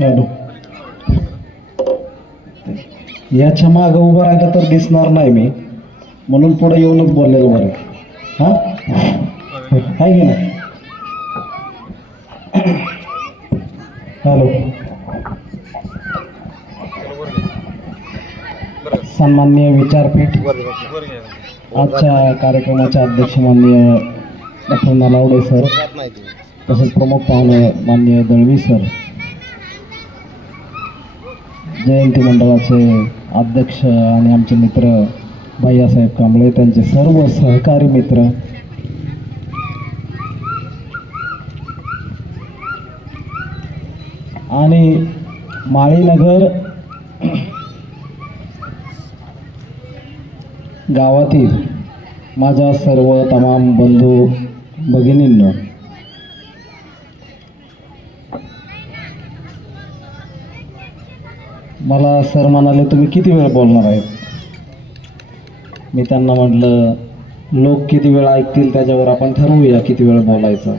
Hello. याच्या मागं उभं राहिलं तर दिसणार नाही मी, म्हणून पुढे येऊनच बोललेलं बरं. हां आहे की नाही. हॅलो. सन्माननीय विचारपीठ, आजच्या कार्यक्रमाचे अध्यक्ष माननीय डॉक्टर नलावडे सर, तसेच प्रमुख पाहुणे माननीय दळवी सर, जयंती मंडळाचे अध्यक्ष आणि आमचे मित्र भैयासाहेब कांबळे, त्यांचे सर्व सहकारी मित्र, आणि माळीनगर गावातील माझ्या सर्व तमाम बंधू भगिनींनो, मला सर म्हणाले तुम्ही किती वेळ बोलणार आहेत. मी त्यांना म्हटलं लोक किती वेळ ऐकतील त्याच्यावर आपण ठरवूया किती वेळ बोलायचं.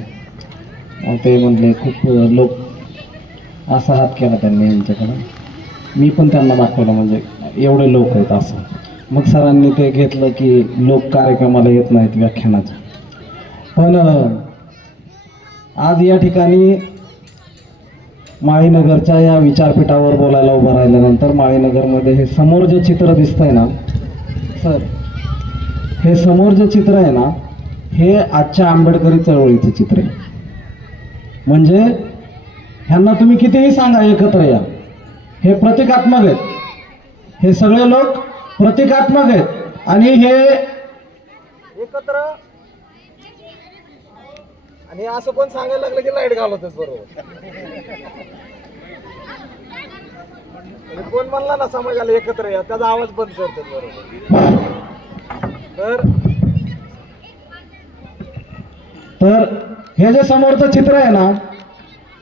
मग ते म्हटले खूप लोक, असा हात केला त्यांनी यांच्याकडं. मी पण त्यांना दाखवलं म्हणजे एवढे लोक आहेत असं. मग सरांनी ते घेतलं की लोक कार्यक्रमाला येत नाहीत व्याख्यानाच्या. पण आज या ठिकाणी माळीनगरच्या या विचारपीठावर बोलायला उभं राहिल्यानंतर, माळीनगरमध्ये हे समोर जे चित्र दिसतंय ना सर, हे समोर जे चित्र आहे ना, हे आजच्या आंबेडकरी चळवळीचं चित्र आहे. म्हणजे ह्यांना तुम्ही कितीही सांगा एकत्र या, हे प्रतिकात्मक आहेत. हे सगळे लोक प्रतिकात्मक आहेत आणि हे एकत्र. आणि असं कोण सांगायला लागलं की लाईट घालवतच बरोबर. कोण म्हणला ना समाजाला एकत्र या, त्याचा आवाज बंद करतात बरोबर. तर हे जे समोरचं चित्र आहे ना,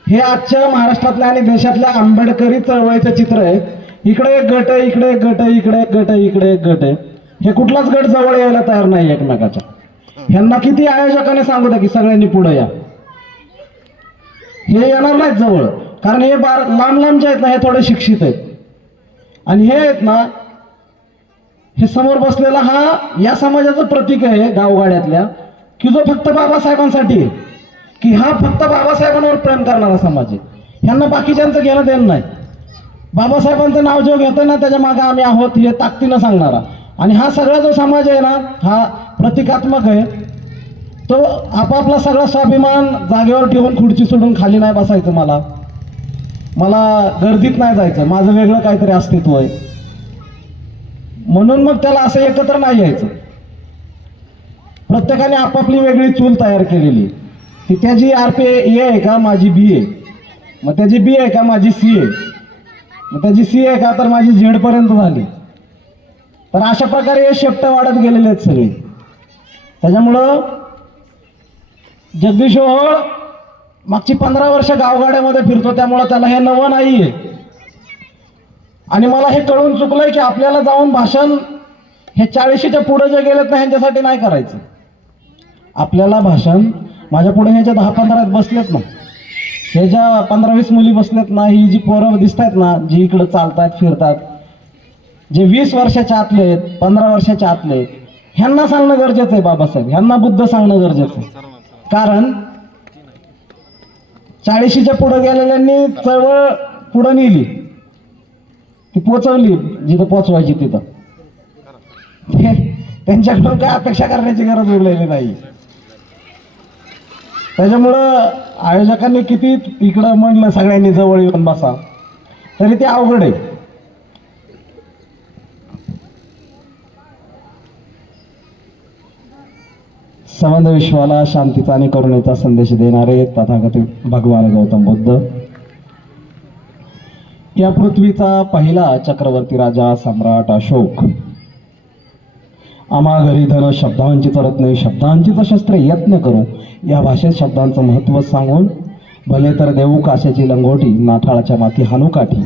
हे आजच्या महाराष्ट्रातल्या आणि देशातल्या आंबेडकरी चळवळीचं चित्र आहे. इकडे एक गट आहे, इकडे एक गट आहे, इकडे एक गट आहे, इकडे एक गट आहे. हे कुठलाच गट जवळ यायला तयार नाही एकमेकाच्या. ह्यांना किती आयोजकाने सांगू द्या की सगळ्यांनी पुढे या, हे येणार नाहीत जवळ. कारण हे लांब लांबचे आहेत ना, हे थोडे शिक्षित आहेत. आणि हे आहेत ना, हे समोर बसलेला हा या समाजाचं प्रतीक आहे गावगाड्यातल्या, की जो फक्त बाबासाहेबांसाठी आहे, की हा फक्त बाबासाहेबांवर प्रेम करणारा समाज आहे. ह्यांना बाकीच्यांचं घेणं देणं नाही. बाबासाहेबांचं नाव जो घेतं ना, त्याच्या मागे आम्ही आहोत हे ताकदीनं सांगणारा. आणि हा सगळा जो समाज आहे ना, हा प्रतिकात्मक आहे. तो आपापला सगळा स्वाभिमान जागेवर ठेवून खुर्ची सोडून खाली नाही बसायचं. मला गर्दीत नाही जायचं, माझं वेगळं काहीतरी अस्तित्व आहे. म्हणून मग त्याला असं एकत्र नाही यायचं. प्रत्येकाने आपापली वेगळी चूल तयार केलेली. ती त्याची RPA आहे का, माझी BA. मग त्याची B आहे का, माझी CA. मग त्याची C आहे का, तर माझी Z पर्यंत झाली. तर अशा प्रकारे हे शेपट वाढत गेलेले आहेत सगळे. त्याच्यामुळं जगदीश ओहोळ मागची 15 वर्ष गावगाड्यामध्ये फिरतो, त्यामुळं त्याला हे नवं नाही आहे. आणि मला हे कळून चुकलंय की आपल्याला जाऊन भाषण हे 40च्या पुढे जे गेलेत ना, ह्यांच्यासाठी नाही करायचं. आपल्याला भाषण माझ्या पुढे हे जे 10-15 बसलेत ना, हे ज्या 15-20 मुली बसलेत ना, ही जी पोरं दिसत आहेत ना, जी इकडं चालतात फिरतात, जे 20 वर्षाच्या आतले आहेत, 15 वर्षाच्या आतले आहेत, ह्यांना सांगणं गरजेचं आहे. बाबासाहेब ह्यांना बुद्ध सांगणं गरजेचं आहे. कारण 40च्या पुढे गेलेल्यांनी चळवळ पुढे नेली, ती पोचवली जिथं पोचवायची तिथं. त्यांच्याकडून काय अपेक्षा करण्याची गरज उरलेली नाही. त्याच्यामुळं आयोजकांनी किती इकडं म्हणलं सगळ्यांनी जवळ येऊन बसा, तरी ते अवघड आहे. संबंध विश्वाला शांतीचा आणि करुणेचा संदेश देणारे तथागत भगवान गौतम बुद्ध, या पृथ्वीचा पहिला चक्रवर्ती राजा सम्राट अशोक, आम्हा घरी धन शब्दांची चरत नाही, शब्दांचीच शस्त्र यत्न करू, या भाषेत शब्दांचं महत्त्व सांगून भले तर देऊ काशाची लंगोटी, नाठाळाच्या माती हानू काठी,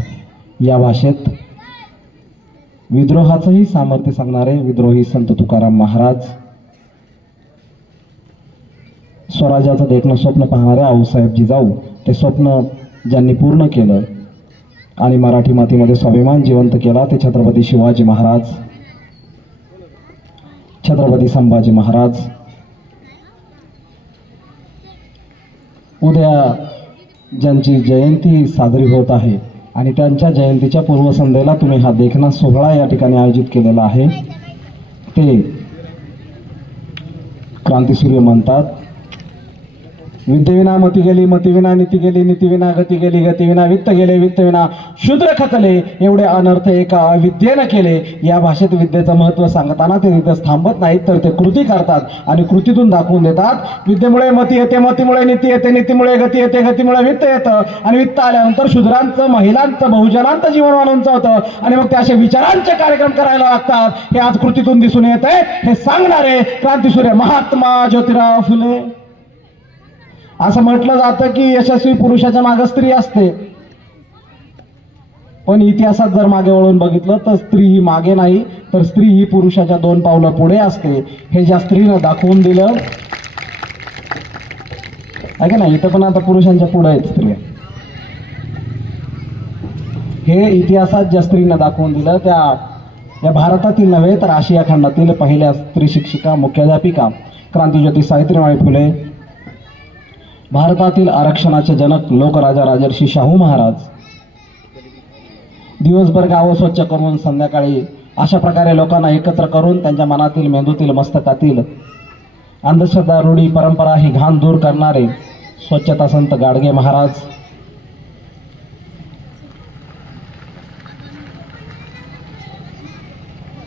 या भाषेत विद्रोहाचंही सामर्थ्य सांगणारे विद्रोही संत तुकाराम महाराज, स्वराज्याचं देखणं स्वप्न पाहणारे आऊसाहेब जिजाऊ, ते स्वप्न ज्यांनी पूर्ण केलं आणि मराठी मातीमध्ये स्वाभिमान जिवंत केला ते छत्रपती शिवाजी महाराज, छत्रपती संभाजी महाराज. उद्या ज्यांची जयंती साजरी होत आहे आणि त्यांच्या जयंतीच्या पूर्वसंध्येला तुम्ही हा देखणा सोहळा या ठिकाणी आयोजित केलेला आहे, ते क्रांतीसूर्य म्हणतात. विद्येविना मती गेली, मतीविना नीती गेली, नीतीविना गती गेली, गतीविना वित्त गेले, वित्तविना शूद्र खचले, एवढे अनर्थ एका विद्येनं केले. या भाषेत विद्येचं महत्त्व सांगताना ते तिथं थांबत नाहीत, तर ते कृती करतात आणि कृतीतून दाखवून देतात. विद्येमुळे मती येते, मतीमुळे नीती येते, नीतीमुळे गती येते, गतीमुळे वित्त येतं आणि वित्त आल्यानंतर शूद्रांचं, महिलांचं, बहुजनांचं जीवनमान उंचावतं आणि मग ते असे विचारांचे कार्यक्रम करायला लागतात. हे आज कृतीतून दिसून येते. हे सांगणारे क्रांतीसूर्य महात्मा ज्योतिराव फुले. असं म्हटलं जातं की यशस्वी पुरुषाच्या मागे स्त्री असते, पण इतिहासात जर मागे वळून बघितलं तर स्त्री ही मागे नाही, तर स्त्री ही पुरुषाच्या 2 पावलं पुढे असते. हे ज्या स्त्रीनं दाखवून दिलं आहे का नाही. इथं पण आता पुरुषांच्या पुढे आहेत स्त्रिया. हे इतिहासात ज्या स्त्रीनं दाखवून दिलं त्या या भारतातील नव्हे तर आशिया खंडातील पहिल्या स्त्री शिक्षिका, मुख्याध्यापिका क्रांतीज्योती सावित्रीबाई फुले, भारतातील आरक्षणाचे जनक लोकराजा राजर्षी शाहू महाराज. दिवसभर गावं स्वच्छ करून संध्याकाळी अशा प्रकारे लोकांना एकत्र करून त्यांच्या मनातील, मेंदूतील, मस्तकातील अंधश्रद्धा, रूढी, परंपरा ही घाण दूर करणारे स्वच्छता संत गाडगे महाराज.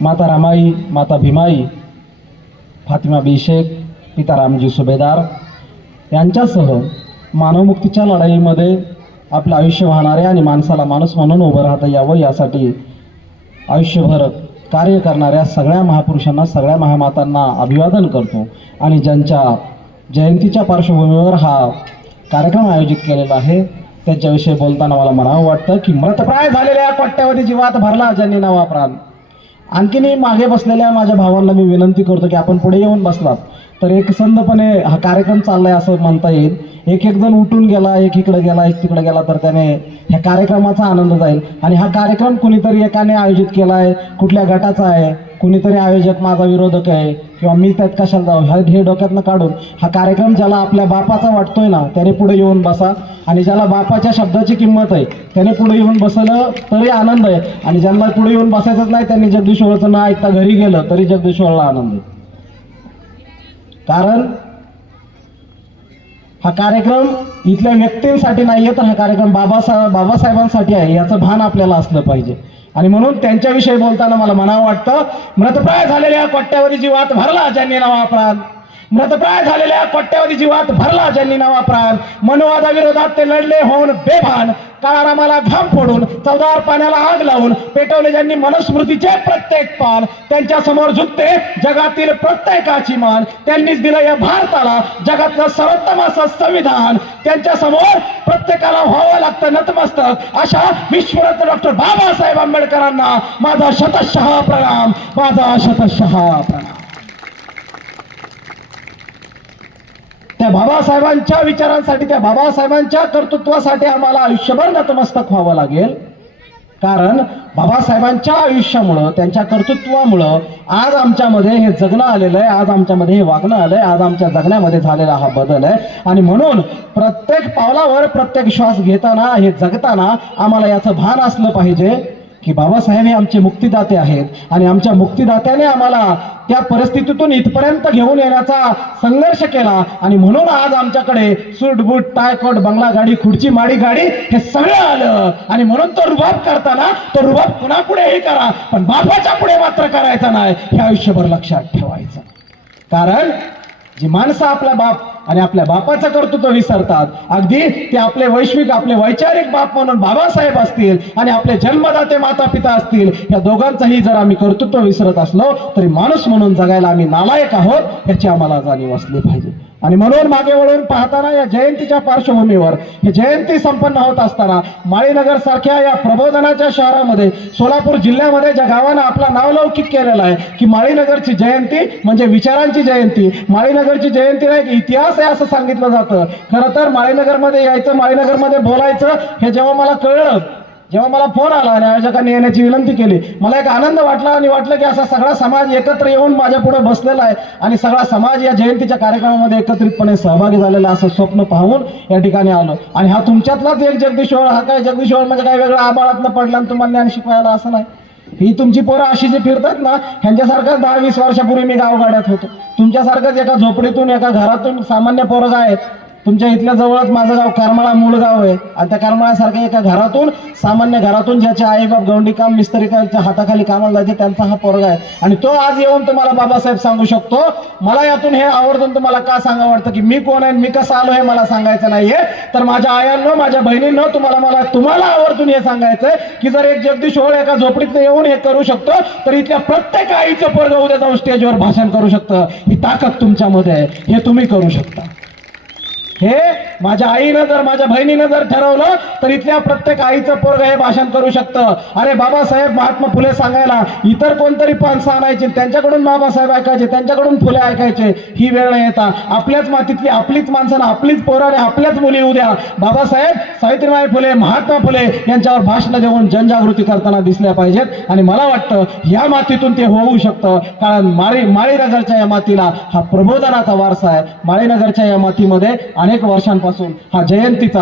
माता रामाई, माता भीमाई, फातिमा बी शेख, पिता रामजी सुभेदार यांच्यासह मानवमुक्तीच्या लढाईमध्ये आपलं आयुष्य वाहणारे आणि माणसाला माणूस म्हणून उभं राहता यावं यासाठी आयुष्यभर कार्य करणाऱ्या सगळ्या महापुरुषांना, सगळ्या महामातांना अभिवादन करतो. आणि ज्यांच्या जयंतीच्या पार्श्वभूमीवर हा कार्यक्रम आयोजित केलेला आहे त्यांच्याविषयी बोलताना मला म्हणावं वाटतं की मृतप्राय झालेल्या कोट्यावधी जीवात भरला ज्यांनी नवा प्राण. आणखीनही मागे बसलेल्या माझ्या भावांना मी विनंती करतो की आपण पुढे येऊन बसलात तर एक संधपणे हा कार्यक्रम चाललाय असं म्हणता येईल. एक जण उठून गेला, एक इकडे गेला, एक तिकडे गेला, तर त्याने ह्या कार्यक्रमाचा आनंद जाईल. आणि हा कार्यक्रम कुणीतरी एकाने आयोजित केला आहे, कुठल्या गटाचा आहे, कुणीतरी आयोजक माझा विरोधक आहे किंवा मी त्यात कशाला जाऊ, हे डोक्यातनं काढून हा कार्यक्रम ज्याला आपल्या बापाचा वाटतोय ना त्याने पुढे येऊन बसा. आणि ज्याला बापाच्या शब्दाची किंमत आहे त्याने पुढे येऊन बसलं तरी आनंद आहे. आणि ज्यांना पुढे येऊन बसायचंच नाही त्यांनी जगदीश्वराचं ना ऐकता घरी गेलं तरी जगदीश्वराला आनंद आहे. कारण हा कार्यक्रम इथल्या व्यक्तींसाठी नाहीये, तर हा कार्यक्रम बाबासाहेबांसाठी आहे, याचं भान आपल्याला असलं पाहिजे. आणि म्हणून त्यांच्याविषयी बोलताना मला म्हणावं वाटतं, मृतप्राय झालेल्या कोट्यावधी जीवात भरला ज्यांनी नवा प्राण, मृतप्राय झालेल्या कोट्यावधी जीवात भरला ज्यांनी नवा प्राण. मनोवादाविरोधात ते लढले होऊन बेभान, काळारामाला घाम फोडून, चवदार पाण्याला आग लावून पेटवले ज्यांनी मनुस्मृतीचे प्रत्येक पान. त्यांच्या समोर झुकते जगातील प्रत्येकाची मान, त्यांनीच दिलं या भारताला जगातलं सर्वोत्तम असं संविधान. त्यांच्या समोर प्रत्येकाला व्हावं लागतं नतमस्तक. अशा विश्वरत्न डॉक्टर बाबासाहेब आंबेडकरांना माझा शतशः प्रणाम, माझा शतशः प्रणाम. त्या बाबासाहेबांच्या विचारांसाठी, त्या बाबासाहेबांच्या कर्तृत्वासाठी आम्हाला आयुष्यभर नतमस्तक व्हावं लागेल. कारण बाबासाहेबांच्या आयुष्यामुळं, त्यांच्या कर्तृत्वामुळं आज आमच्यामध्ये हे जगणं आलेलं आहे, आज आमच्यामध्ये हे वागणं आलंय, आज आमच्या जगण्यामध्ये झालेला हा बदल आहे. आणि म्हणून प्रत्येक पावलावर, प्रत्येक श्वास घेताना, हे जगताना आम्हाला याचं भान असलं पाहिजे की बाबासाहेब हे आमचे मुक्तिदाते आहेत आणि आमच्या मुक्तिदात्याने आम्हाला त्या परिस्थितीतून इथपर्यंत घेऊन येण्याचा संघर्ष केला. आणि म्हणून आज आमच्याकडे सूट बूट टाय कोट बंगला गाडी खुर्ची माडी गाडी हे सगळं आलं. आणि म्हणून तो रुबाब करताना तो रुबाब कुणापुढेही करा, पण बापाच्या पुढे मात्र करायचा नाही, हे आयुष्यभर लक्षात ठेवायचं. कारण जी माणसं आपला बाप आणि आपल्या बापाचं कर्तृत्व विसरतात, अगदी ते आपले वैश्विक, आपले वैचारिक बाप म्हणून बाबासाहेब असतील आणि आपले जन्मदाते माता पिता असतील, या दोघांचंही जर आम्ही कर्तृत्व विसरत असलो तरी माणूस म्हणून जगायला आम्ही नालायक आहोत याची आम्हाला जाणीव असली पाहिजे. आणि म्हणून मागे वळून पाहताना या जयंतीच्या पार्श्वभूमीवर, ही जयंती संपन्न होत असताना माळीनगर सारख्या या प्रबोधनाच्या शहरामध्ये, सोलापूर जिल्ह्यामध्ये ज्या गावानं आपला नावलौकिक केलेला आहे की माळीनगरची जयंती म्हणजे विचारांची जयंती, माळीनगरची जयंती नाही इतिहास आहे असं सांगितलं जातं. खरं तर माळीनगरमध्ये यायचं, माळीनगरमध्ये बोलायचं हे जेव्हा मला कळलं जेव्हा मला फोन आला आणि आयोजकांनी येण्याची विनंती केली, मला एक आनंद वाटला आणि वाटलं की असा सगळा समाज एकत्र येऊन माझ्या पुढे बसलेला आहे आणि सगळा समाज या जयंतीच्या कार्यक्रमामध्ये एकत्रितपणे सहभागी झालेला असं स्वप्न पाहून या ठिकाणी आलो. आणि हा तुमच्यातलाच एक जगदीश ओळ. हा काय जगदीश ओळ म्हणजे काय वेगळं आबाळातनं पडलं आणि तुम्हाला ज्ञान शिकवायला असं नाही. ही तुमची पोरं अशी जी फिरतात ना, ह्यांच्यासारखंच 10-20 वर्षापूर्वी मी गावगाड्यात होतो. तुमच्यासारखंच एका झोपडीतून एका घरातून सामान्य पोरगा आहे. तुमच्या इथल्या जवळच माझं गाव करमाळा मूळ गाव आहे आणि त्या करमाळ्यासारख्या एका घरातून सामान्य घरातून ज्याचे आईबाप गवंडी काम मिस्त्रीच्या हाताखाली कामाला जायचे त्यांचा हा पोरगा आहे. आणि तो आज येऊन तुम्हाला बाबासाहेब सांगू शकतो. मला यातून हे आवर्जून तुम्हाला का सांगा वाटतं की मी कोण आहे, मी कसं आलो हे मला सांगायचं नाहीये. तर माझ्या आयांनो, माझ्या बहिणींनो, तुम्हाला आवर्जून हे सांगायचंय की जर एक जगदीश ओळ एका झोपडीतनं येऊन हे करू शकतो तर इथल्या प्रत्येक आईचं पोरगं उद्या जाऊन स्टेजवर भाषण करू शकतं. ही ताकद तुमच्यामध्ये आहे. हे तुम्ही करू शकता. हे माझ्या आईनं जर, माझ्या बहिणीनं जर ठरवलं तर इथल्या प्रत्येक आईचं पोरगं हे भाषण करू शकतं. अरे बाबासाहेब, महात्मा फुले सांगायला इतर कोणतरी माणसं आणायची, त्यांच्याकडून बाबासाहेब ऐकायचे, त्यांच्याकडून फुले ऐकायचे. ही वेळ नाही येता. आपल्याच मातीतली आपलीच माणसं, आपलीच पोरं आणि आपल्याच मुली उद्या बाबासाहेब, सावित्रीबाई फुले, महात्मा फुले यांच्यावर भाषणं देऊन जनजागृती करताना दिसल्या पाहिजेत. आणि मला वाटतं या मातीतून ते होऊ शकतं. कारण माळीनगरच्या या मातीला हा प्रबोधनाचा वारसा आहे. माळीनगरच्या या मातीमध्ये अनेक वर्षांपासून हा जयंतीचा,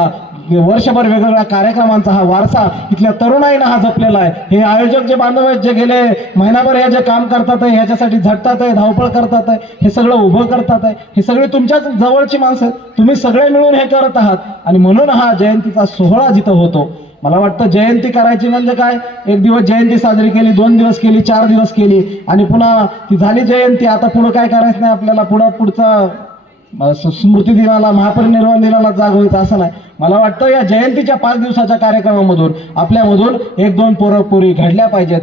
वर्षभर वेगवेगळ्या कार्यक्रमांचा हा वारसा इथल्या तरुणाईनं हा जपलेला आहे. हे आयोजक जे बांधव आहेत, जे गेले महिनाभर हे जे काम करतात आहे, ह्याच्यासाठी झटतात आहे, धावपळ करतात आहे, हे सगळं उभं करतात आहे, हे सगळे तुमच्याच जवळची माणसं आहेत. तुम्ही सगळे मिळून हे करत आहात आणि म्हणून हा जयंतीचा सोहळा जिथं होतो. मला वाटतं जयंती करायची म्हणजे काय, एक दिवस जयंती साजरी केली, 2 दिवस केली, 4 दिवस केली आणि पुन्हा ती झाली जयंती. आता पुढं काय करायचं नाही आपल्याला, पुढचा स्मृती दिनाला, महापरिनिर्वाण दिनाला जाग व्हायचं असं नाही. मला वाटतं या जयंतीच्या 5 दिवसाच्या कार्यक्रमामधून आपल्यामधून 1-2 पोरं पोरी घडल्या पाहिजेत.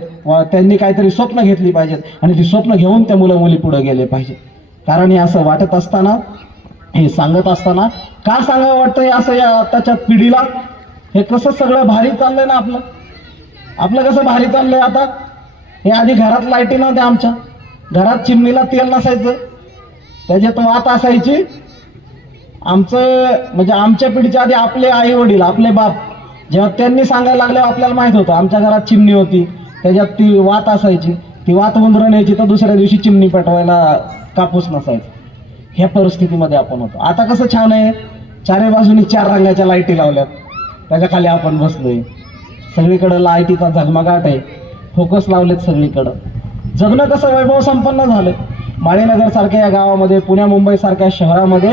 त्यांनी काहीतरी स्वप्न घेतली पाहिजेत आणि ती स्वप्न घेऊन त्या मुलं मुली पुढे गेले पाहिजेत. कारण हे असं वाटत असताना, हे सांगत असताना का सांगावं वाटतं हे असं या आताच्या पिढीला. हे कसं सगळं भारी चाललंय ना, आपलं कसं भारी चाललंय आता. हे आधी घरात लाईटी नव्हत्या, आमच्या घरात चिमणीला तेल नसायचं, त्याच्यात वात असायची. म्हणजे आमच्या पिढीच्या आधी आपले आई वडील, आपले बाप जेव्हा त्यांनी सांगायला लागले आपल्याला माहित होतं. आमच्या घरात चिमणी होती, त्याच्यात ती वात असायची, ती वात उंदरं न्यायची तर दुसऱ्या दिवशी चिमणी पेटवायला कापूस नसायचा. ह्या परिस्थितीमध्ये आपण होतो. आता कसं छान आहे, 4 बाजूनी 4 रंगाच्या लाईटी लावल्यात, त्याच्या खाली आपण बसलोय. सगळीकडं लाईटीचा झगमगाट आहे, फोकस लावलेत सगळीकडं. जगणं कसं वैभव संपन्न झालं. माळीनगर सारख्या या गावामध्ये, पुण्या मुंबई सारख्या शहरामध्ये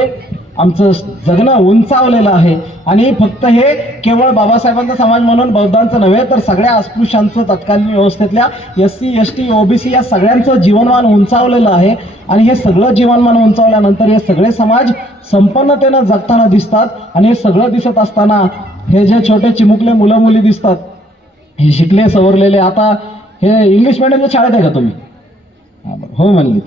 आमचं जगणं उंचावलेलं आहे. आणि फक्त हे केवळ बाबासाहेबांचा समाज म्हणून बौद्धांचं नव्हे तर सगळ्या अस्पृश्यांचं, तत्कालीन व्यवस्थेतल्या SC ST OBC या सगळ्यांचं जीवनमान उंचावलेलं आहे. आणि हे सगळं जीवनमान उंचावल्यानंतर हे सगळे समाज संपन्नतेनं जगताना दिसतात. आणि हे सगळं दिसत असताना हे जे छोटे चिमुकले मुलं मुली दिसतात, हे शिकले सवरलेले. आता हे इंग्लिश मिडियमच्या शाळेत आहे का तुम्ही? हो म्हणली,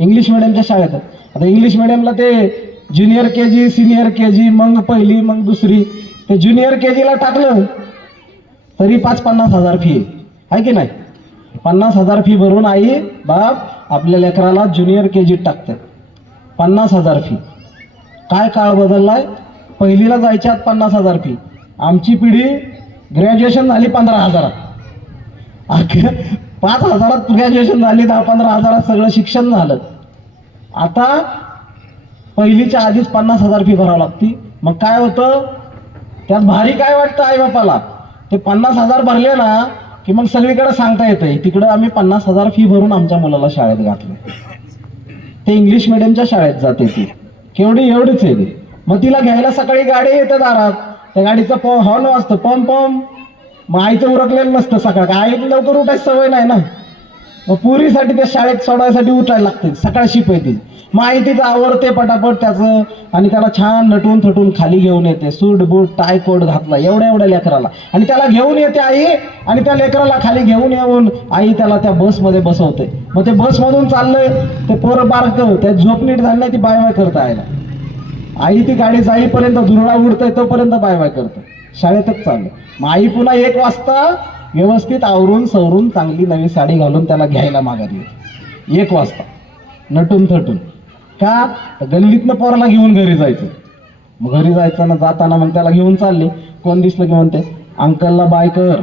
इंग्लिश मिडियमच्या शाळेत. आता इंग्लिश मिडियमला ते ज्युनियर KG, सिनियर KG, मग पहिली, मग दुसरी. ते ज्युनियर KGला टाकलं तरी 50-50 हजार फी आहे की नाही? 50 हजार फी भरून आई बाप आपल्या लेकराला ज्युनियर KGत टाकतात. 50 हजार फी. काय काळ बदललाय. पहिलीला जायच्या आत 50 हजार फी. आमची पिढी ग्रॅज्युएशन झाली 15 हजारात. 5 हजारात ग्रॅज्युएशन झाली, 10-15 हजारात सगळं शिक्षण झालं. आता पहिलीच्या आधीच 50 हजार फी भरावं लागती. मग काय होतं त्यात भारी काय वाटतं आई बापाला, ते 50 हजार भरले ना की मग सगळीकडे सांगता येतंय तिकडं आम्ही 50 हजार फी भरून आमच्या मुलाला शाळेत घातलं. ते इंग्लिश मिडियमच्या शाळेत जाते ती, केवढी एवढीच आहे ती. मग तिला घ्यायला सकाळी गाडी येते दारात, त्या गाडीचं हॉर्न वाजतं, पम पम. मग आईचं उरकलेलं नसतं सकाळ, आई लवकर उठायची सवय नाही ना. मग पुरीसाठी त्या शाळेत सोडायसाठी उठायला लागते, सकाळ शिप येते. मग आई तिचं आवडते पटापट त्याचं आणि त्याला छान नटून थटून खाली घेऊन येते, सूट बूट टाय कोट घातला एवढ्या लेकराला, आणि त्याला घेऊन येते आई. आणि त्या लेकराला खाली घेऊन येऊन आई त्याला त्या बसमध्ये बसवते. मग ते बसमधून चाललंय, ते पोरं बारकं, त्या झोप नीट झाली नाही, ती बाय बाय करता आयला. आई ती गाडी जाईपर्यंत धुरळा उडतंय तोपर्यंत बाय बाय करतं, शाळेतच चाललं. मग आई पुन्हा 1 वाजता व्यवस्थित आवरून सवरून चांगली नवी साडी घालून त्याला घ्यायला माघारी येते. 1 वाजता नटून थटून. का? गल्लीतनं पोराला घेऊन घरी जायचं. मग घरी जायचं ना, जाताना मग त्याला घेऊन चालले. कोण दिसलं की म्हणते अंकलला बाय कर,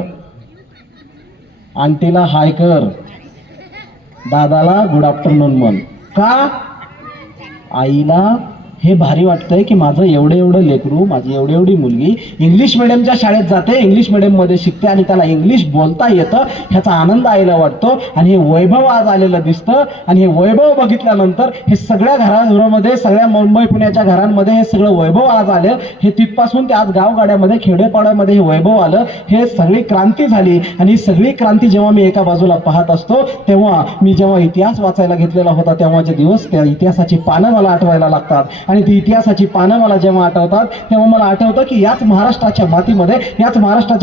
आंटीला हाय कर, दादाला गुड आफ्टरनून म्हण. का? आईला हे भारी वाटतंय की माझं एवढं एवढं लेकरू, माझी एवढी एवढी मुलगी इंग्लिश मिडियमच्या शाळेत जाते, इंग्लिश मिडियममध्ये शिकते आणि त्याला इंग्लिश बोलता येतं, ह्याचा आनंद आईला वाटतो. आणि हे वैभव आज आलेलं दिसतं. आणि हे वैभव बघितल्यानंतर हे सगळ्या घराघरामध्ये, सगळ्या मुंबई पुण्याच्या घरांमध्ये हे सगळं वैभव आज आलं. हे तिथपासून ते आज गावगाड्यामध्ये, खेडेपाड्यामध्ये हे वैभव आलं. हे सगळी क्रांती झाली. आणि ही सगळी क्रांती जेव्हा मी एका बाजूला पाहत असतो, तेव्हा मी जेव्हा इतिहास वाचायला घेतलेला होता तेव्हाचे दिवस, त्या इतिहासाची पानं मला आठवायला लागतात. आणि ती इतिहासाची पानं मला जेव्हा आठवतात तेव्हा मला आठवतं की याच महाराष्ट्राच्या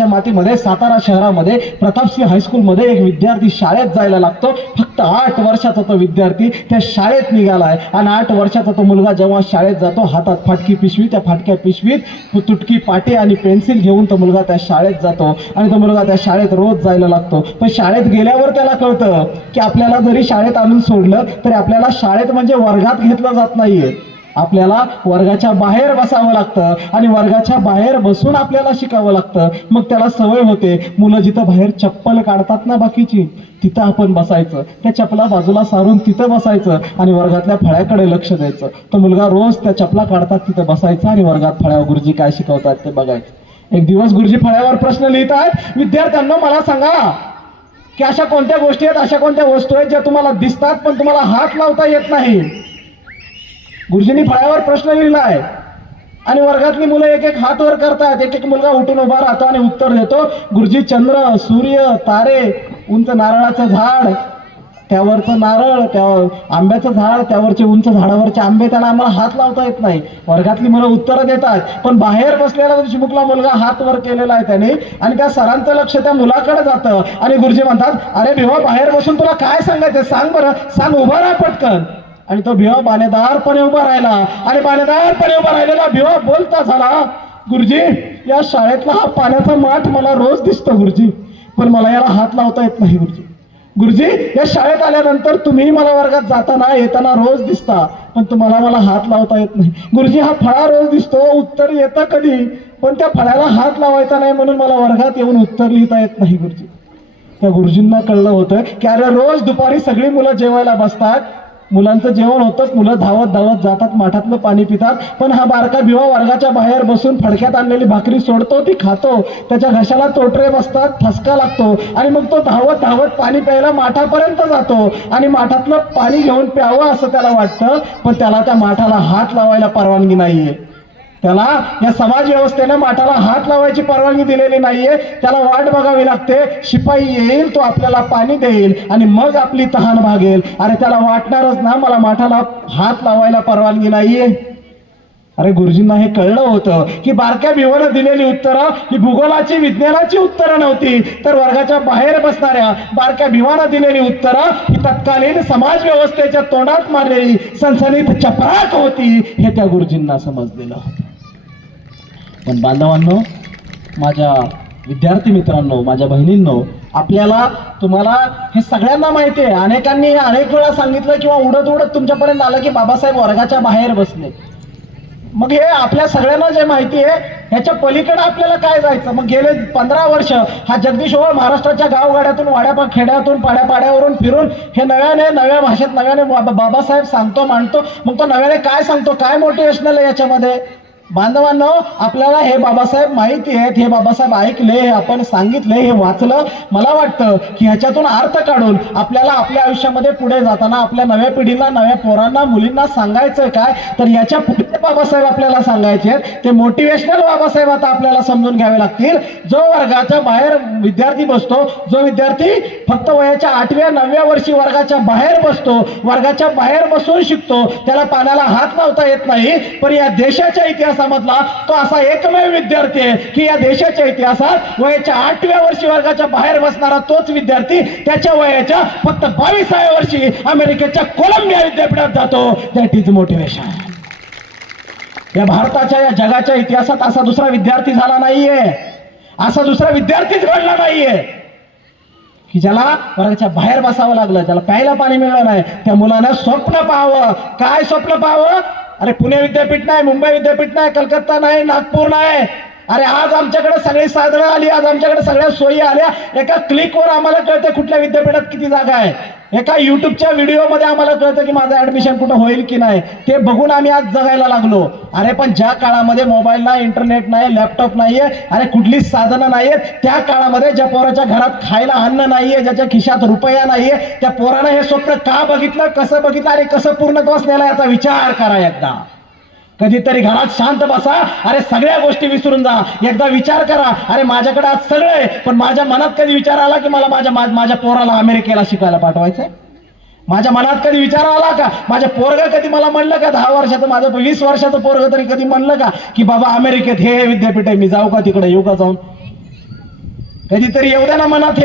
मातीमध्ये सातारा शहरामध्ये प्रतापसिंह हायस्कूलमध्ये एक विद्यार्थी शाळेत जायला लागतो. फक्त 8 वर्षाचा तो विद्यार्थी त्या शाळेत निघालाय. आणि 8 वर्षाचा तो मुलगा जेव्हा शाळेत जातो, हातात फाटकी पिशवी, त्या फाटक्या पिशवीत तुटकी पाटी आणि पेन्सिल घेऊन तो मुलगा त्या शाळेत जातो. आणि तो मुलगा त्या शाळेत रोज जायला लागतो. पण शाळेत गेल्यावर त्याला कळतं की आपल्याला जरी शाळेत आणून सोडलं तरी आपल्याला शाळेत म्हणजे वर्गात घेतलं जात नाहीये, आपल्याला वर्गाच्या बाहेर बसावं लागतं. आणि वर्गाच्या बाहेर बसून आपल्याला शिकावं लागतं. मग त्याला सवय होते. मुलं जिथं बाहेर चप्पल काढतात ना बाकीची, तिथं आपण बसायचं, त्या चपला बाजूला सारून तिथं बसायचं आणि वर्गातल्या फळ्याकडे लक्ष द्यायचं. तो मुलगा रोज त्या चपला काढतात तिथं बसायचा आणि वर्गात फळ्यावर गुरुजी काय शिकवतात ते बघायचं. एक दिवस गुरुजी फळ्यावर प्रश्न लिहितात, विद्यार्थ्यांना मला सांगा की अशा कोणत्या गोष्टी आहेत, अशा कोणत्या वस्तू आहेत ज्या तुम्हाला दिसतात पण तुम्हाला हात लावता येत नाही. गुरुजींनी फळ्यावर प्रश्न लिहिलाय आणि वर्गातली मुलं एक एक हात वर करतात. एक एक मुलगा उठून उभा राहतो आणि उत्तर देतो. गुरुजी, चंद्र, सूर्य, तारे, उंच नारळाचं झाड, त्यावरचं नारळ, त्या आंब्याचं झाड, त्यावरचे उंच झाडावरचे आंबे, त्याला आम्हाला हात लावता येत नाही. वर्गातली मुलं उत्तरं देतात. पण बाहेर बसलेला जो चिमुकला मुलगा हात वर केलेला आहे त्याने, आणि त्या सरांचं लक्ष त्या मुलाकडे जातं. आणि गुरुजी म्हणतात, अरे भिवा, बाहेर बसून तुला काय सांगायचं, सांग बरं, सांग, उभा राहा पटकन. आणि तो भिवा बाणेदारपणे उभा राहिला. आणि बाणेदारपणे उभा राहिलेला भिवा बोलता झाला, गुरुजी, या शाळेतला हा पाण्याचा माठ मला रोज दिसतो गुरुजी, पण मला याला हात लावता येत नाही गुरुजी. गुरुजी, या शाळेत आल्यानंतर तुम्ही मला वर्गात जाताना येताना रोज दिसता, पण तुम्हाला मला हात लावता येत नाही गुरुजी. हा फळा रोज दिसतो, उत्तर येतं कधी, पण त्या फळ्याला हात लावायचा नाही म्हणून मला वर्गात येऊन उत्तर लिहिता येत नाही गुरुजी. त्या गुरुजींना कळलं होतं की अरे रोज दुपारी सगळी मुलं जेवायला बसतात, मुलांचं जेवण होतं, मुलं धावत धावत जातात, माठातलं पाणी पितात, पण हा बारका भिवा वर्गाच्या बाहेर बसून फडक्यात आणलेली भाकरी सोडतो, ती खातो, त्याच्या घशाला तोटरे बसतात, ठसका लागतो आणि मग तो धावत धावत पाणी प्यायला माठापर्यंत जातो. आणि माठातलं पाणी घेऊन प्यावं असं त्याला वाटतं, पण त्याला त्या माठाला हात लावायला परवानगी नाहीये. त्याला या समाज व्यवस्थेने माठाला हात लावायची परवानगी दिलेली नाहीये. त्याला वाट बघावी लागते, शिपाई येईल, तो आपल्याला पाणी देईल आणि मग आपली तहान भागेल. अरे त्याला वाटणारच ना, मला माठाला हात लावायला परवानगी नाहीये. अरे गुरुजींना हे कळलं होतं की बारक्या भिवानं दिलेली उत्तरं ही भूगोलाची, विज्ञानाची उत्तरं नव्हती, तर वर्गाच्या बाहेर बसणाऱ्या बारक्या भिवानं दिलेली उत्तरं ही तत्कालीन समाज व्यवस्थेच्या तोंडात मारलेली सनसनीत चपराक होती, हे त्या गुरुजींना समजलेलं होतं. पण बांधवांनो, माझ्या विद्यार्थी मित्रांनो, माझ्या बहिणींनो, आपल्याला, तुम्हाला हे सगळ्यांना माहिती आहे, अनेकांनी हे अनेक वेळा सांगितलं किंवा उडत उडत तुमच्यापर्यंत आलं की बाबासाहेब वर्गाच्या बाहेर बसले. मग हे आपल्या सगळ्यांना जे माहिती आहे ह्याच्या पलीकडे आपल्याला काय जायचं. मग गेले 15 वर्ष हा जगदीश ओवाळ महाराष्ट्राच्या गावगाड्यातून, वाड्या खेड्यातून, पाड्यावरून फिरून हे नव्या भाषेत नव्याने बाबासाहेब सांगतो, मांडतो. मग तो नव्याने काय सांगतो, काय मोटिवेशनल आहे याच्यामध्ये. बांधवांनो, आपल्याला हे बाबासाहेब माहिती आहेत, हे बाबासाहेब ऐकले, हे आपण सांगितले, हे वाचलं. मला वाटतं की ह्याच्यातून अर्थ काढून आपल्याला आपल्या आयुष्यामध्ये पुढे जाताना आपल्या नव्या पिढीला, नव्या पोरांना, मुलींना सांगायचं काय, तर याच्या पुढे बाबासाहेब आपल्याला सांगायचे आहेत. ते मोटिवेशनल बाबासाहेब आता आपल्याला समजून घ्यावे लागतील. जो वर्गाच्या बाहेर विद्यार्थी बसतो, जो विद्यार्थी फक्त वयाच्या 8व्या 9व्या वर्षी वर्गाच्या बाहेर बसतो, वर्गाच्या बाहेर बसून शिकतो, त्याला पाण्याला हात लावता येत नाही, पण या देशाच्या इतिहासामधला तो असा एकमेव विद्यार्थी आहे की या देशाच्या इतिहासात वयाच्या 8व्या वर्षी वर्गाच्या बाहेर बसणारा तोच विद्यार्थी त्याच्या वयाच्या फक्त 22व्या वर्षी अमेरिकेच्या कोलंबिया विद्यापीठात जातो. That is motivation. या भारताच्या, या जगाच्या इतिहासात असा दुसरा विद्यार्थी झाला नाहीये, असा दुसरा विद्यार्थीच घडला नाहीये की ज्याला वर्गाच्या बाहेर बसावं लागलं, ज्याला प्यायला पाणी मिळलं नाही. त्या मुलानं स्वप्न पाहावं. काय स्वप्न पाहावं? अरे पुणे विद्यापीठ नाही, मुंबई विद्यापीठ नाही, कलकत्ता नाही, नागपूर नाही, अरे आज आमच्याकडे सगळी साधनं आली, आज आमच्याकडे सगळ्या सोयी आल्या. एका क्लिकवर आम्हाला कळतं कुठल्या विद्यापीठात किती जागा आहे. एका युट्यूबच्या व्हिडिओमध्ये आम्हाला कळतं की माझं ऍडमिशन कुठं होईल की नाही. ते बघून आम्ही आज जगायला लागलो. अरे पण ज्या काळामध्ये मोबाईल नाही, इंटरनेट नाही, लॅपटॉप नाहीये, अरे कुठलीच साधनं नाहीयेत, त्या काळामध्ये ज्या पोराच्या घरात खायला अन्न नाहीये, ज्याच्या खिशात रुपया नाहीये, त्या पोरानं हे स्वप्न का बघितलं, कसं बघितलं आणि कसं पूर्णत्वास नेला याचा विचार करा एकदा. कधीतरी घरात शांत बसा. अरे सगळ्या गोष्टी विसरून जा. एकदा विचार करा, अरे माझ्याकडे आज सगळं आहे, पण माझ्या मनात कधी विचार आला की मला माझ्या पोराला अमेरिकेला शिकायला पाठवायचंय? माझ्या मनात कधी विचार आला का? माझ्या पोरगा कधी मला म्हणलं का, 10 वर्षाचं माझं 20 वर्षाचं पोरग तरी कधी म्हणलं का की बाबा अमेरिकेत हे विद्यापीठ आहे, मी जाऊ का तिकडे, येऊ का जाऊन? कधीतरी येऊ द्या ना मनात.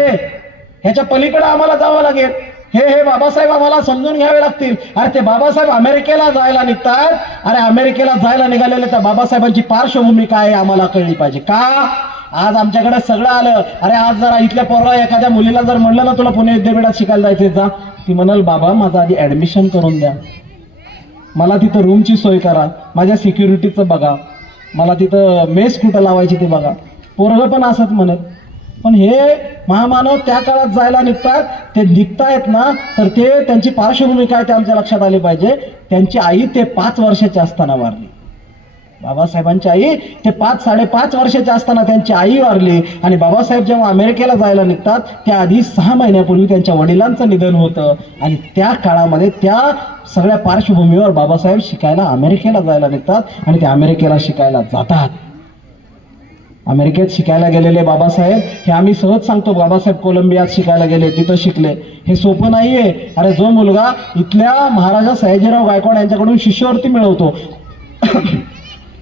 ह्याच्या पलीकडे आम्हाला जावं लागेल. हे बाबासाहेब आम्हाला समजून घ्यावे लागतील. अरे ते बाबासाहेब अमेरिकेला जायला निघतात. अरे अमेरिकेला जायला निघालेले त्या बाबासाहेबांची पार्श्वभूमी काय आम्हाला कळली पाहिजे. का आज आमच्याकडे सगळं आलं. अरे आज जरा इथल्या पोराला, एखाद्या मुलीला जर म्हणलं ना तुला पुणे विद्यापीठात शिकायला जायचं, जा, ती म्हणाल बाबा माझं आधी ऍडमिशन करून द्या, मला तिथं रूमची सोय करा, माझ्या सिक्युरिटीचं बघा, मला तिथं मेस कुठं लावायची ते बघा. पोरगं पण असंच म्हणत. पण हे महामानव त्या काळात जायला निघतात. ते निघतायत ना, तर ते त्यांची पार्श्वभूमी काय ते आमच्या लक्षात आली पाहिजे. त्यांची आई ते 5 वर्षाची असताना वारली. बाबासाहेबांची आई ते 5-5.5 वर्षाची असताना त्यांची आई वारली. आणि बाबासाहेब जेव्हा अमेरिकेला जायला निघतात त्याआधी 6 महिन्यापूर्वी त्यांच्या वडिलांचं निधन होतं. आणि त्या काळामध्ये त्या सगळ्या पार्श्वभूमीवर बाबासाहेब शिकायला अमेरिकेला जायला निघतात आणि ते अमेरिकेला शिकायला जातात. अमेरिकेत शिकायला गेलेले बाबासाहेब, हे आम्ही सहज सांगतो, बाबासाहेब कोलंबियात शिकायला गेले, तिथं शिकले. हे सोपं नाहीये. अरे जो मुलगा इथल्या महाराजा सयाजीराव गायकवाड यांच्याकडून शिष्यवृत्ती मिळवतो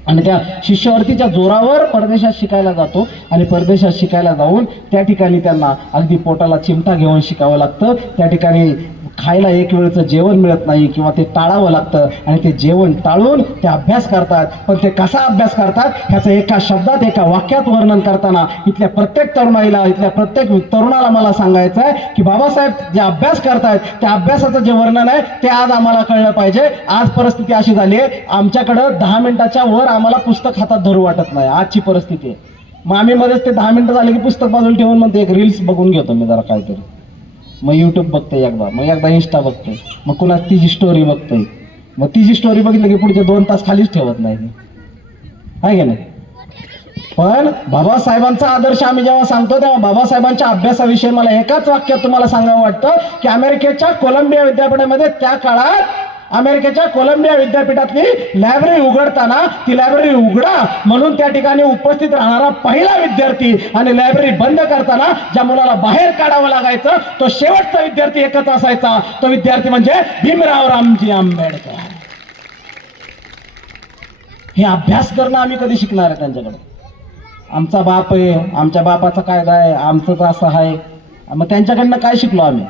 आणि त्या शिष्यवृत्तीच्या जोरावर परदेशात शिकायला जातो आणि परदेशात शिकायला जाऊन त्या ठिकाणी त्यांना अगदी पोटाला चिमटा घेऊन शिकावं लागतं. त्या ठिकाणी खायला एक वेळचं जेवण मिळत नाही किंवा ते टाळावं लागतं आणि ते जेवण टाळून ते अभ्यास करतात. पण ते कसा अभ्यास करतात ह्याचं एका शब्दात, एका वाक्यात वर्णन करताना इथल्या प्रत्येक तरुणाईला, इथल्या प्रत्येक तरुणाला मला सांगायचं आहे की बाबासाहेब जे अभ्यास करतायत त्या अभ्यासाचं जे वर्णन आहे ते आज आम्हाला कळलं पाहिजे. आज परिस्थिती अशी झाली आहे, आमच्याकडं 10 मिनिटाच्या वर आम्हाला पुस्तक हातात धरू वाटत नाही. आजची परिस्थिती आहे. मग आम्ही मध्येच ते 10 मिनिटं झाले की पुस्तक बाजूला ठेवून म्हणते एक रील्स बघून घेतो मी जरा काहीतरी, मग यूट्यूब बघते एकदा, मग एकदा इंस्टा बघते, मग कुणा तिची स्टोरी बघते, मग तिची स्टोरी बघितली की पुढचे 2 तास खालीच ठेवत नाही, आहे की नाही? पण बाबासाहेबांचा आदर्श आम्ही जेव्हा सांगतो तेव्हा बाबासाहेबांच्या अभ्यासाविषयी मला एकाच वाक्यात तुम्हाला सांगावं वाटतं की अमेरिकेच्या कोलंबिया विद्यापीठामध्ये त्या काळात अमेरिकेच्या कोलंबिया विद्यापीठातली लायब्ररी उघडताना ती लायब्ररी उघडा म्हणून त्या ठिकाणी उपस्थित राहणारा पहिला विद्यार्थी आणि लायब्ररी बंद करताना ज्या मुलाला बाहेर काढावं लागायचं तो शेवटचा विद्यार्थी एकच असायचा. तो विद्यार्थी म्हणजे भीमराव रामजी आंबेडकर. हे अभ्यास करणं आम्ही कधी शिकणार आहे त्यांच्याकडे? आमचा बाप आहे, आमच्या बापाचा कायदा आहे, आमचंच असं आहे, मग त्यांच्याकडनं काय शिकलो आम्ही?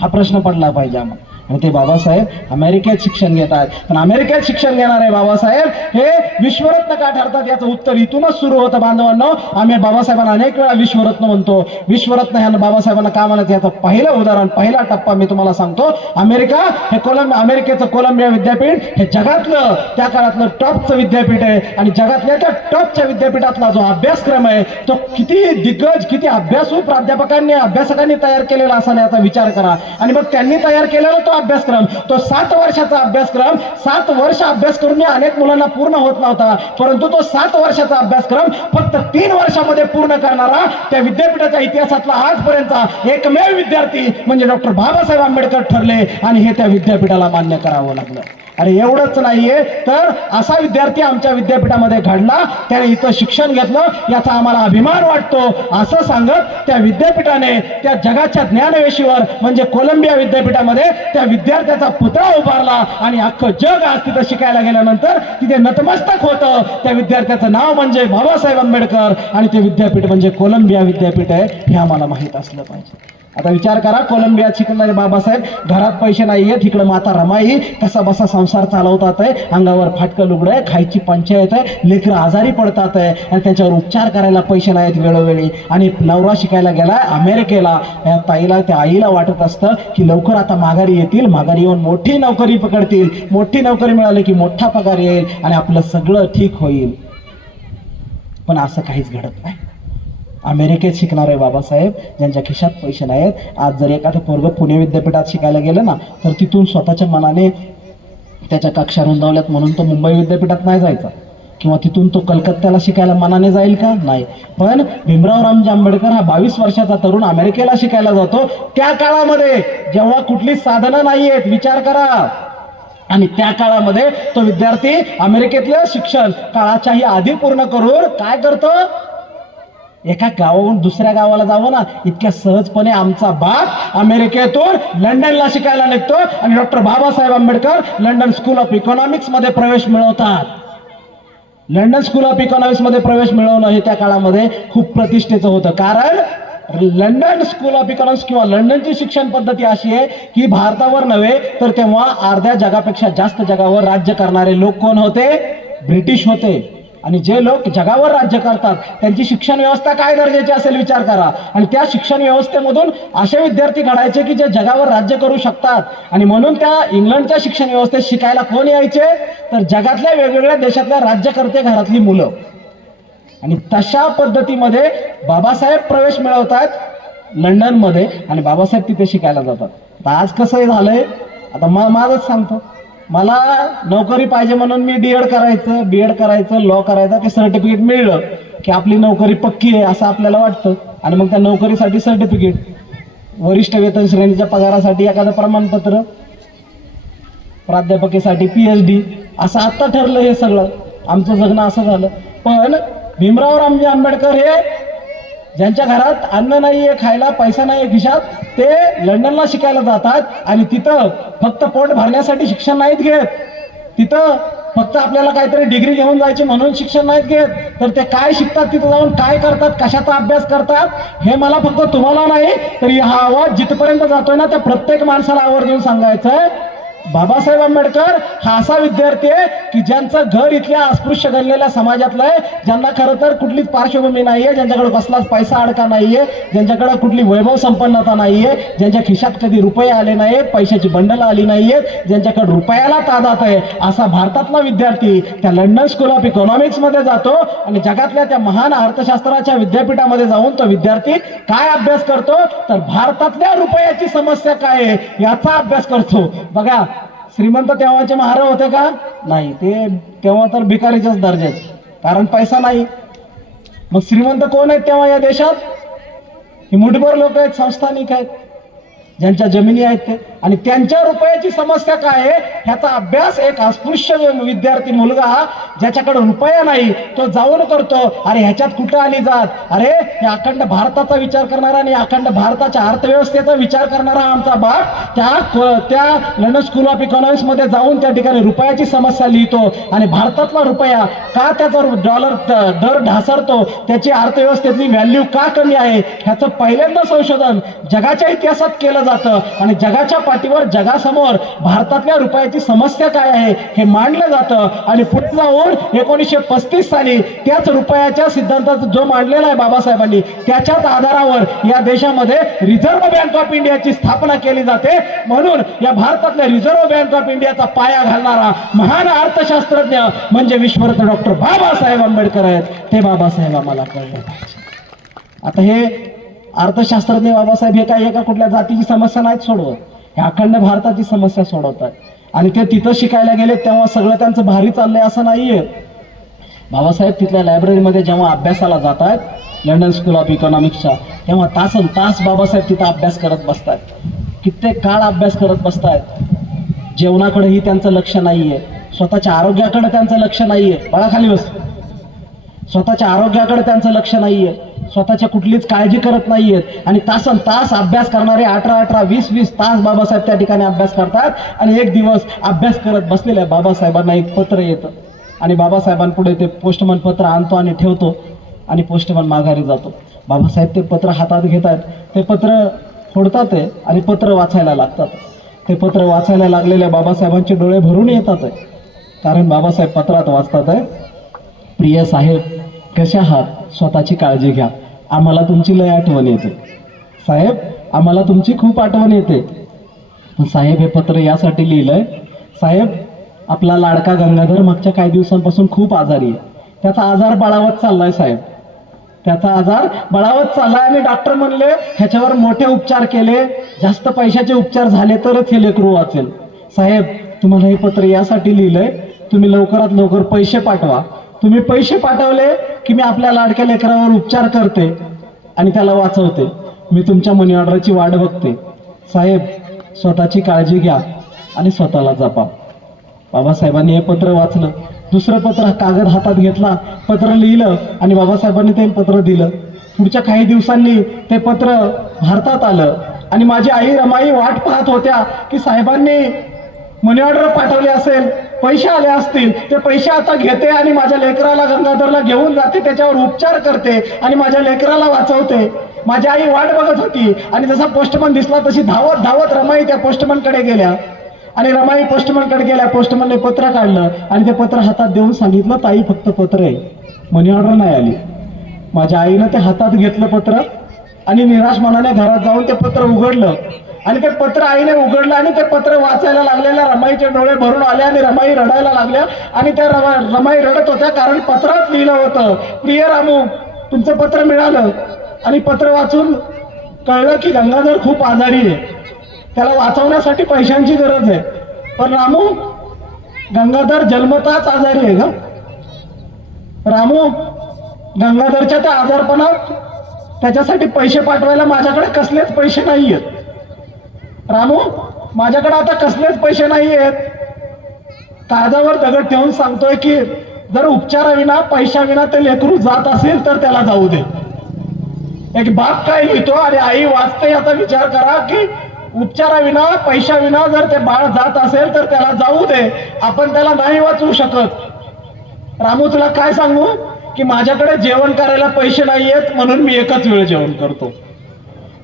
हा प्रश्न पडला पाहिजे आम्हाला. आणि ते बाबासाहेब अमेरिकेत शिक्षण घेत आहेत. पण अमेरिकेत शिक्षण घेणारे बाबासाहेब हे विश्वरत्न का ठरतात याचं उत्तर इथूनच सुरू होतं बांधवांनो. आम्ही बाबासाहेबांना अनेक वेळा विश्वरत्न म्हणतो. विश्वरत्न ह्या बाबासाहेबांना का म्हणायचं याचं पहिलं उदाहरण, पहिला टप्पा मी तुम्हाला सांगतो. अमेरिका हे अमेरिकेचं कोलंबिया विद्यापीठ हे जगातलं त्या काळातलं टॉपचं विद्यापीठ आहे. आणि जगातल्या त्या टॉपच्या विद्यापीठातला जो अभ्यासक्रम आहे तो किती दिग्गज, किती अभ्यासू प्राध्यापकांनी, अभ्यासकांनी तयार केलेला असावा याचा विचार करा. आणि मग त्यांनी तयार केलेला तो अभ्यासक्रम, तो 7 वर्षाचा अभ्यासक्रम, 7 वर्ष अभ्यास करून अनेक मुलांना पूर्ण होत नव्हता. परंतु तो 7 वर्षाचा अभ्यासक्रम फक्त 3 वर्षामध्ये पूर्ण करणारा त्या विद्यापीठाच्या इतिहासातला आजपर्यंतचा एकमेव विद्यार्थी म्हणजे डॉक्टर बाबासाहेब आंबेडकर ठरले. आणि हे त्या विद्यापीठाला मान्य करावं लागलं. अरे एवढंच नाहीये तर असा विद्यार्थी आमच्या विद्यापीठामध्ये घडला, त्याने इथं शिक्षण घेतलं, याचा आम्हाला अभिमान वाटतो. असं सांगत त्या विद्यापीठाने त्या जगाच्या ज्ञानवेशीवर म्हणजे कोलंबिया विद्यापीठामध्ये त्या विद्यार्थ्याचा पुतळा उभारला. आणि अख्खं जग आज तिथं शिकायला गेल्यानंतर तिथे नतमस्तक होतं. त्या विद्यार्थ्याचं नाव म्हणजे बाबासाहेब आंबेडकर आणि ते विद्यापीठ म्हणजे कोलंबिया विद्यापीठ आहे, हे आम्हाला माहीत असलं पाहिजे. आता विचार करा, कोलंबियात शिकणारे बाबासाहेब, घरात पैसे नाहीये, तिकडे माता रमाई कसा बसा संसार चालवतात आहे, अंगावर फाटकं लुगडं आहे, खायची पंचायत आहे, लेकरं आजारी पडतात आहे आणि त्यांच्यावर उपचार करायला पैसे नाहीत वेळोवेळी. आणि नवरा शिकायला गेलाय अमेरिकेला. या ताईला, त्या आईला वाटत असतं की लवकर आता माघारी येतील, माघारी येऊन मोठी नोकरी पकडतील, मोठी नोकरी मिळाली की मोठा पगार येईल आणि आपलं सगळं ठीक होईल. पण असं काहीच घडत नाही. अमेरिकेत शिकणारे बाबासाहेब ज्यांच्या खिशात पैसे नाहीत, आज जर एखादं पोरगं पुणे विद्यापीठात शिकायला गेलं ना, तर तिथून स्वतःच्या मनाने त्याच्या कक्षा रुंदावल्यात म्हणून तो मुंबई विद्यापीठात नाही जायचा, किंवा तिथून तो कलकत्त्याला शिकायला मनाने जाईल का? नाही. पण भीमराव रामजी आंबेडकर हा 22 वर्षाचा तरुण अमेरिकेला शिकायला जातो, त्या काळामध्ये जेव्हा कुठली साधनं नाही आहेत, विचार करा. आणि त्या काळामध्ये तो विद्यार्थी अमेरिकेतलं शिक्षण काळाच्याही आधी पूर्ण करून काय करतो? एका गावाहून दुसऱ्या गावाला जावं ना, इतक्या सहजपणे आमचा बाप अमेरिकेतून लंडनला शिकायला निघतो आणि doctor Babasaheb Ambedkar London school of economics मध्ये प्रवेश मिळवतात. लंडन स्कूल ऑफ इकॉनॉमिक्स मध्ये प्रवेश मिळवणं हे त्या काळामध्ये खूप प्रतिष्ठेचं होतं, कारण लंडन स्कूल ऑफ इकॉनॉमिक्स किंवा लंडनची शिक्षण पद्धती अशी आहे की भारतावर नव्हे तर तेव्हा अर्ध्या जगापेक्षा जास्त जगावर राज्य करणारे लोक कोण होते? ब्रिटिश होते. आणि जे लोक जगावर राज्य करतात त्यांची शिक्षण व्यवस्था काय दर्जाची असेल विचार करा. आणि त्या शिक्षण व्यवस्थेमधून असे विद्यार्थी घडायचे की जे जगावर राज्य करू शकतात. आणि म्हणून त्या इंग्लंडच्या शिक्षण व्यवस्थेत शिकायला कोण यायचे? तर जगातल्या वेगवेगळ्या देशातल्या राज्यकर्ते घरातली मुलं. आणि तशा पद्धतीमध्ये बाबासाहेब प्रवेश मिळवतात लंडनमध्ये आणि बाबासाहेब तिथे शिकायला जातात. आता आज कसं झालंय, आता माझंच सांगतो, मला नोकरी पाहिजे म्हणून मी बी एड करायचं, लॉ करायचा, ते सर्टिफिकेट मिळलं की आपली नोकरी पक्की आहे असं आपल्याला वाटतं. आणि मग त्या नोकरीसाठी सर्टिफिकेट, वरिष्ठ वेतन श्रेणीच्या पगारासाठी एखादं प्रमाणपत्र, प्राध्यापकीसाठी PhD, असं आत्ता ठरलं. हे सगळं आमचं जगणं असं झालं. पण भीमराव रामजी आंबेडकर हे ज्यांच्या घरात अन्न नाहीये, खायला पैसा नाहीये खिशात, ते लंडनला शिकायला जातात. आणि तिथं फक्त पोट भरण्यासाठी शिक्षण नाहीत घेत, तिथं फक्त आपल्याला काहीतरी डिग्री घेऊन जायची म्हणून शिक्षण नाहीत घेत, तर ते काय शिकतात, तिथं जाऊन काय करतात, कशाचा अभ्यास करतात, हे मला फक्त तुम्हाला नाही तर हा आवाज जिथपर्यंत जातोय ना त्या प्रत्येक माणसाला आवर्जून सांगायचंय. बाबासाहेब आंबेडकर हा असा विद्यार्थी आहे की ज्यांचं घर इथल्या अस्पृश्य गणलेल्या समाजातलं आहे, ज्यांना खरं तर कुठलीच पार्श्वभूमी नाहीये, ज्यांच्याकडे कसलाच पैसा अडका नाहीये, ज्यांच्याकडे कुठली वैभव संपन्नता नाहीये, ज्यांच्या खिशात कधी रुपये आले नाहीत, पैशाची बंडल आली नाहीयेत, ज्यांच्याकडे रुपयाला तादात आहे, असा भारतातला विद्यार्थी त्या लंडन स्कूल ऑफ इकॉनॉमिक्स मध्ये जातो. आणि जगातल्या त्या महान अर्थशास्त्राच्या विद्यापीठामध्ये जाऊन तो विद्यार्थी काय अभ्यास करतो? तर भारतातल्या रुपयाची समस्या काय आहे याचा अभ्यास करतो. बघा, श्रीमंत तेव्हाचे महाराज होते का? नाही, ते तेव्हा तर भिकारीच्याच दर्जाचे, कारण पैसा नाही. मग श्रीमंत कोण आहेत तेव्हा या देशात? ही मुठभर लोक आहेत, संस्थानिक आहेत, ज्यांच्या जमिनी आहेत ते. आणि त्यांच्या रुपयाची समस्या काय आहे ह्याचा अभ्यास एक अस्पृश्य विद्यार्थी मुलगा ज्याच्याकडे रुपया नाही तो जाऊन करतो. अरे ह्याच्यात कुठं आली जात? अरे या अखंड भारताचा विचार करणारा आणि अखंड भारताच्या अर्थव्यवस्थेचा विचार करणारा आमचा बाप त्या लंडन स्कूल ऑफ इकॉनॉमिक्स मध्ये जाऊन त्या ठिकाणी रुपयाची समस्या लिहितो. आणि भारतातला रुपया का त्याचा डॉलर दर ढासळतो, त्याची अर्थव्यवस्थेतली व्हॅल्यू का कमी आहे, ह्याचं पहिल्यांदा संशोधन जगाच्या इतिहासात केलं जातं. आणि जगाच्या पाठीवर जगासमोर भारतातल्या रुपयाची समस्या काय आहे हे मांडलं जातं. आणि पुढे जाऊन 1935 साली त्याच रुपयाच्या सिद्धांताचा जो मांडलेला आहे बाबासाहेबांनी, त्याच्याच आधारावर या देशामध्ये रिझर्व्ह बँक ऑफ इंडियाची स्थापना केली जाते. म्हणून या भारतातल्या रिझर्व्ह बँक ऑफ इंडियाचा पाया घालणारा महान अर्थशास्त्रज्ञ म्हणजे विश्वरत्न डॉक्टर बाबासाहेब आंबेडकर आहेत. ते बाबासाहेब आम्हाला कळलं पाहिजे. आता हे अर्थशास्त्रज्ञ बाबासाहेब हे काय एका कुठल्या जातीची समस्या नाहीत सोडवत, हे अखंड भारताची समस्या सोडवतात. आणि ते तिथं शिकायला गेले तेव्हा सगळं त्यांचं भारी चाललंय असं नाहीये. बाबासाहेब तिथल्या लायब्ररीमध्ये जेव्हा अभ्यासाला जातात लंडन स्कूल ऑफ इकॉनॉमिक्सच्या, तेव्हा तासन तास बाबासाहेब तिथं अभ्यास करत बसतात, कित्येक काळ अभ्यास करत बसतात. जेवणाकडेही त्यांचं लक्ष नाहीये, स्वतःच्या आरोग्याकडे त्यांचं लक्ष नाहीये. बाळा खाली बस. स्वतःच्या आरोग्याकडे त्यांचं लक्ष नाहीये, स्वतःच्या कुठलीच काळजी करत नाहीयेत. आणि तासन तास अभ्यास करणारे 18-18, 20-20 तास बाबासाहेब त्या ठिकाणी अभ्यास करतात. आणि एक दिवस अभ्यास करत बसलेल्या बाबासाहेबांना एक पत्र येतं आणि बाबासाहेबांपुढे ते पोस्टमन पत्र आणतो आणि ठेवतो आणि पोस्टमन माघारी जातो. बाबासाहेब ते पत्र हातात घेतात, ते पत्र फोडतात आणि पत्र वाचायला लागतात. ते पत्र वाचायला लागलेल्या बाबासाहेबांचे डोळे भरून येतात, कारण बाबासाहेब पत्रात वाचतात, प्रिय साहेब कशा आहात, स्वतःची काळजी घ्या, आम्हाला तुमची लय आठवण येते. साहेब आम्हाला तुमची खूप आठवण येते. पण साहेब हे पत्र यासाठी लिहिलंय, साहेब आपला लाडका गंगाधर मागच्या काही दिवसांपासून खूप आजारी आहे, त्याचा आजार बळावत चाललाय साहेब, त्याचा आजार बळावत चाललाय. आणि डॉक्टर म्हणले ह्याच्यावर मोठे उपचार केले, जास्त पैशाचे उपचार झाले तरच हे लेकरू वाचेल. साहेब तुम्हाला हे पत्र यासाठी लिहिलंय, तुम्ही लवकरात लवकर पैसे पाठवा. तुम्ही पैसे पाठवले की मी आपल्या लाडक्या लेकरावर उपचार करते आणि त्याला वाचवते. मी तुमच्या मनी ऑर्डरची वाट बघते. साहेब स्वतःची काळजी घ्या आणि स्वतःला जपा. बाबासाहेबांनी हे पत्र वाचलं, दुसरं पत्र कागद हातात घेतला, पत्र लिहिलं आणि बाबासाहेबांनी ते पत्र दिलं. पुढच्या काही दिवसांनी ते पत्र भारतात आलं आणि माझी आई रमाई वाट पाहत होत्या की साहेबांनी मनी ऑर्डर पाठवली असेल, पैसे आले असतील, ते पैसे आता घेते आणि माझ्या लेकराला गंगाधरला घेऊन जाते, त्याच्यावर उपचार करते आणि माझ्या लेकराला वाचवते. माझी आई वाट बघत होती आणि जसा पोस्टमन दिसला तशी धावत धावत रमाई त्या पोस्टमनकडे गेल्या आणि रमाई पोस्टमनकडे गेल्या. पोस्टमनने पत्र काढलं आणि ते पत्र हातात देऊन सांगितलं, ताई फक्त पत्र आहे, मनी ऑर्डर नाही आली. माझ्या आईनं ते हातात घेतलं पत्र आणि निराश मनाने घरात जाऊन ते पत्र उघडलं आणि ते पत्र आईने उघडलं आणि ते पत्र वाचायला लागलेल्या रमाईचे डोळे भरून आले आणि रमाई रडायला लागल्या. आणि त्या रमाई रडत होत्या कारण पत्रात लिहिलं होतं, प्रिय रामू तुमचं पत्र मिळालं. आणि पत्र वाचून कळलं की गंगाधर खूप आजारी आहे, त्याला वाचवण्यासाठी पैशांची गरज आहे. पण रामू गंगाधर जन्मताच आजारी आहे ग. रामू गंगाधरच्या त्या आजारपणात त्याच्यासाठी पैसे पाठवायला माझ्याकडे कसलेच पैसे नाही आहेत. रामू माझ्याकडे आता कसलेच पैसे नाही आहेत. कागदावर दगड ठेवून सांगतोय की जर उपचाराविना पैशाविना ते लेकरू जात असेल तर त्याला जाऊ दे. एक बाप काय लिहितो आणि आई वाचते याचा विचार करा की उपचाराविना पैशाविना जर ते बाळ जात असेल तर त्याला जाऊ दे, आपण त्याला नाही वाचवू शकत. रामू तुला काय सांगू की माझ्याकडे जेवण करायला पैसे नाहीयेत म्हणून मी एकच वेळ जेवण करतो.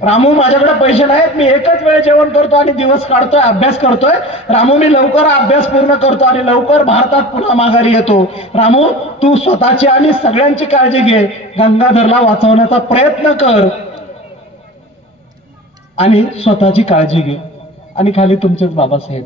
रामू माझ्याकडे पैसे नाहीत, मी एकच वेळ जेवण करतो आणि दिवस काढतोय, अभ्यास करतोय. रामू मी लवकर अभ्यास पूर्ण करतो आणि लवकर भारतात पुन्हा माघारी येतो. रामू तू स्वतःची आणि सगळ्यांची काळजी घे, गंगाधरला वाचवण्याचा प्रयत्न कर आणि स्वतःची काळजी घे. आणि खाली तुमचेच बाबासाहेब.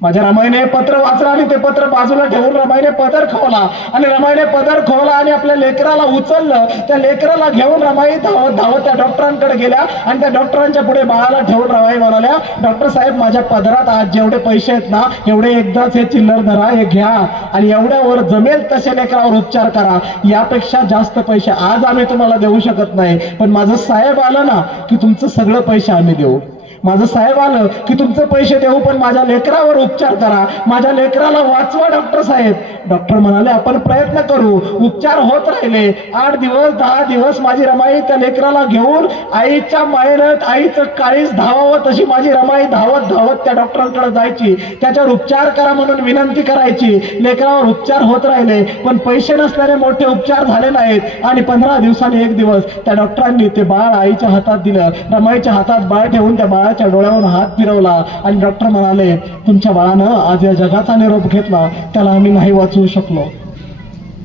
माझ्या रमाईने पत्र वाचलं आणि ते पत्र बाजूला ठेवून रमाईने पदर खोवला आणि रमाईने पदर खोवला आणि आपल्या लेकराला उचललं. त्या लेकराला घेऊन रमाई धावत धावत त्या डॉक्टरांकडे गेल्या आणि त्या डॉक्टरांच्या पुढे बाळाला ठेवून रमाई म्हणाल्या, डॉक्टर साहेब माझ्या पदरात आज जेवढे पैसे आहेत ना एवढे एकदाच हे चिल्लर धरा, हे घ्या आणि एवढ्यावर जमेल तसे लेकरावर उपचार करा. यापेक्षा जास्त पैसे आज आम्ही तुम्हाला देऊ शकत नाही, पण माझं साहेब आलं ना की तुमचं सगळं पैसे आम्ही देऊ. माझं साहेब आलं की तुमचे पैसे देऊ, पण माझ्या लेकरावर उपचार करा, माझ्या लेकराला वाचवा डॉक्टर साहेब. डॉक्टर म्हणाले आपण प्रयत्न करू. उपचार होत राहिले. 8 दिवस 10 दिवस माझी रमाई त्या लेकराला घेऊन आईच्या मायेनं आईचं काळीज धावावं तशी माझी रमाई धावत धावत त्या डॉक्टरांकडे जायची, त्याच्यावर उपचार करा म्हणून विनंती करायची. लेकरावर उपचार होत राहिले, पण पैसे नसल्याने मोठे उपचार झाले नाहीत. आणि 15 दिवसांनी एक दिवस त्या डॉक्टरांनी ते बाळ आईच्या हातात दिलं. रमाईच्या हातात बाळ ठेवून त्या बाळाच्या डोळ्यावर हात फिरवला आणि डॉक्टर म्हणाले तुमच्या बाळानं आज या जगाचा निरोप घेतला, त्याला आम्ही नाही वाचवू शकलो.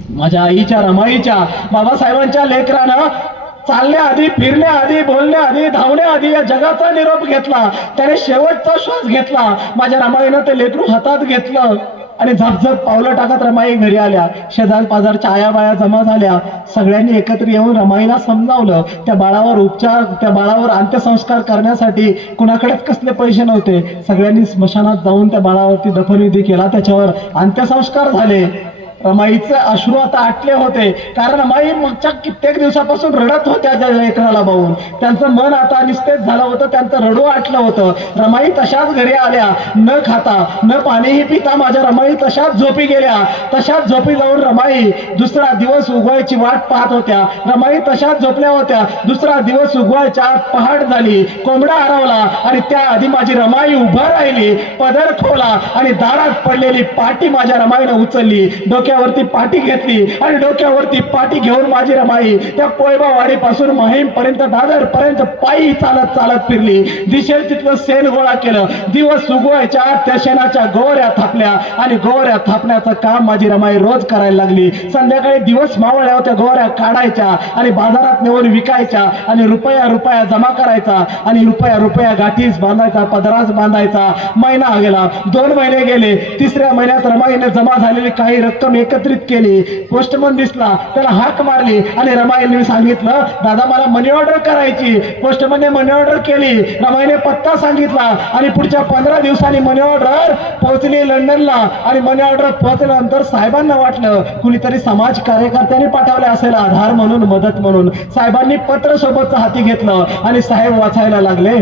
माझ्या आईच्या रमाईच्या बाबासाहेबांच्या लेकरानं चालण्याआधी, फिरण्याआधी, बोलण्याआधी, धावण्याआधी या जगाचा निरोप घेतला. त्याने शेवटचा श्वास घेतला. माझ्या रमाईनं ते लेकरू हातात घेतलं आणि झपझप पावलं टाकत रमाई घरी आल्या. शेजार पाजारच्या आयाबाया जमा झाल्या. सगळ्यांनी एकत्र येऊन रमाईला समजावलं. त्या बाळावर उपचार, त्या बाळावर अंत्यसंस्कार करण्यासाठी कुणाकडेच कसले पैसे नव्हते. सगळ्यांनी स्मशानात जाऊन त्या बाळावरती दफनविधी केला, त्याच्यावर अंत्यसंस्कार झाले. रमाईचे अश्रू आता आटले होते, कारण रमाई मागच्या कित्येक दिवसापासून रडत होत्या त्या लेकराला पाहून. त्यांचं मन आता निस्तेज झालं होतं, त्यांचं रडू आटलं होतं. रमाई तशाच घरी आल्या, न खाता न पाणीही पिता माझ्या रमाई तशाच झोपी गेल्या. तशाच झोपी जाऊन रमाई दुसरा दिवस उगवायची वाट पाहत होत्या. रमाई तशाच झोपल्या होत्या. दुसरा दिवस उगवायच्या आत पहाट झाली, कोंबडा हरवला आणि त्याआधी माझी रमाई उभं राहिली. पदर खोला आणि दारात पडलेली पाटी माझ्या रमाईनं उचलली. डोक्यावरती पाटी घेतली आणि डोक्यावरती पाटी घेऊन माझी रमाई त्या पोयबावाडीपासून माहीम पर्यंत, दादर पर्यंत पायी चालत चालत फिरली. दिसेल तिथलं शेण गोळा केलं. दिवस उगवायच्या आत त्या शेणाच्या गोवऱ्या थापल्या आणि गोवऱ्या थापण्याचं काम माझी रमाई रोज करायला लागली. संध्याकाळी दिवस मावळल्यावर त्या गोवऱ्या काढायच्या आणि बाजारात नेऊन विकायच्या आणि रुपया रुपया जमा करायचा आणि रुपया रुपया गाठीस बांधायचा, पदरास बांधायचा. महिना गेला, 2 महिने गेले. 3ऱ्या महिन्यात रमाईने जमा झालेली काही रक्कम एकत्रित केली. पोस्टमन दिसला, त्याला हाक मारली आणि रमाईने सांगितलं, दादा मला मनी ऑर्डर करायची. पोस्टमनने मनी ऑर्डर केली. रमाईने पत्ता सांगितला आणि पुढच्या 15 दिवसांनी मनी ऑर्डर पोहोचली लंडनला. आणि मनी ऑर्डर पोहोचल्यानंतर साहेबांना वाटलं कुणीतरी समाज कार्यकर्त्यांनी पाठवले असेल आधार म्हणून, मदत म्हणून. साहेबांनी पत्र सोबतचं हाती घेतलं आणि साहेब वाचायला लागले,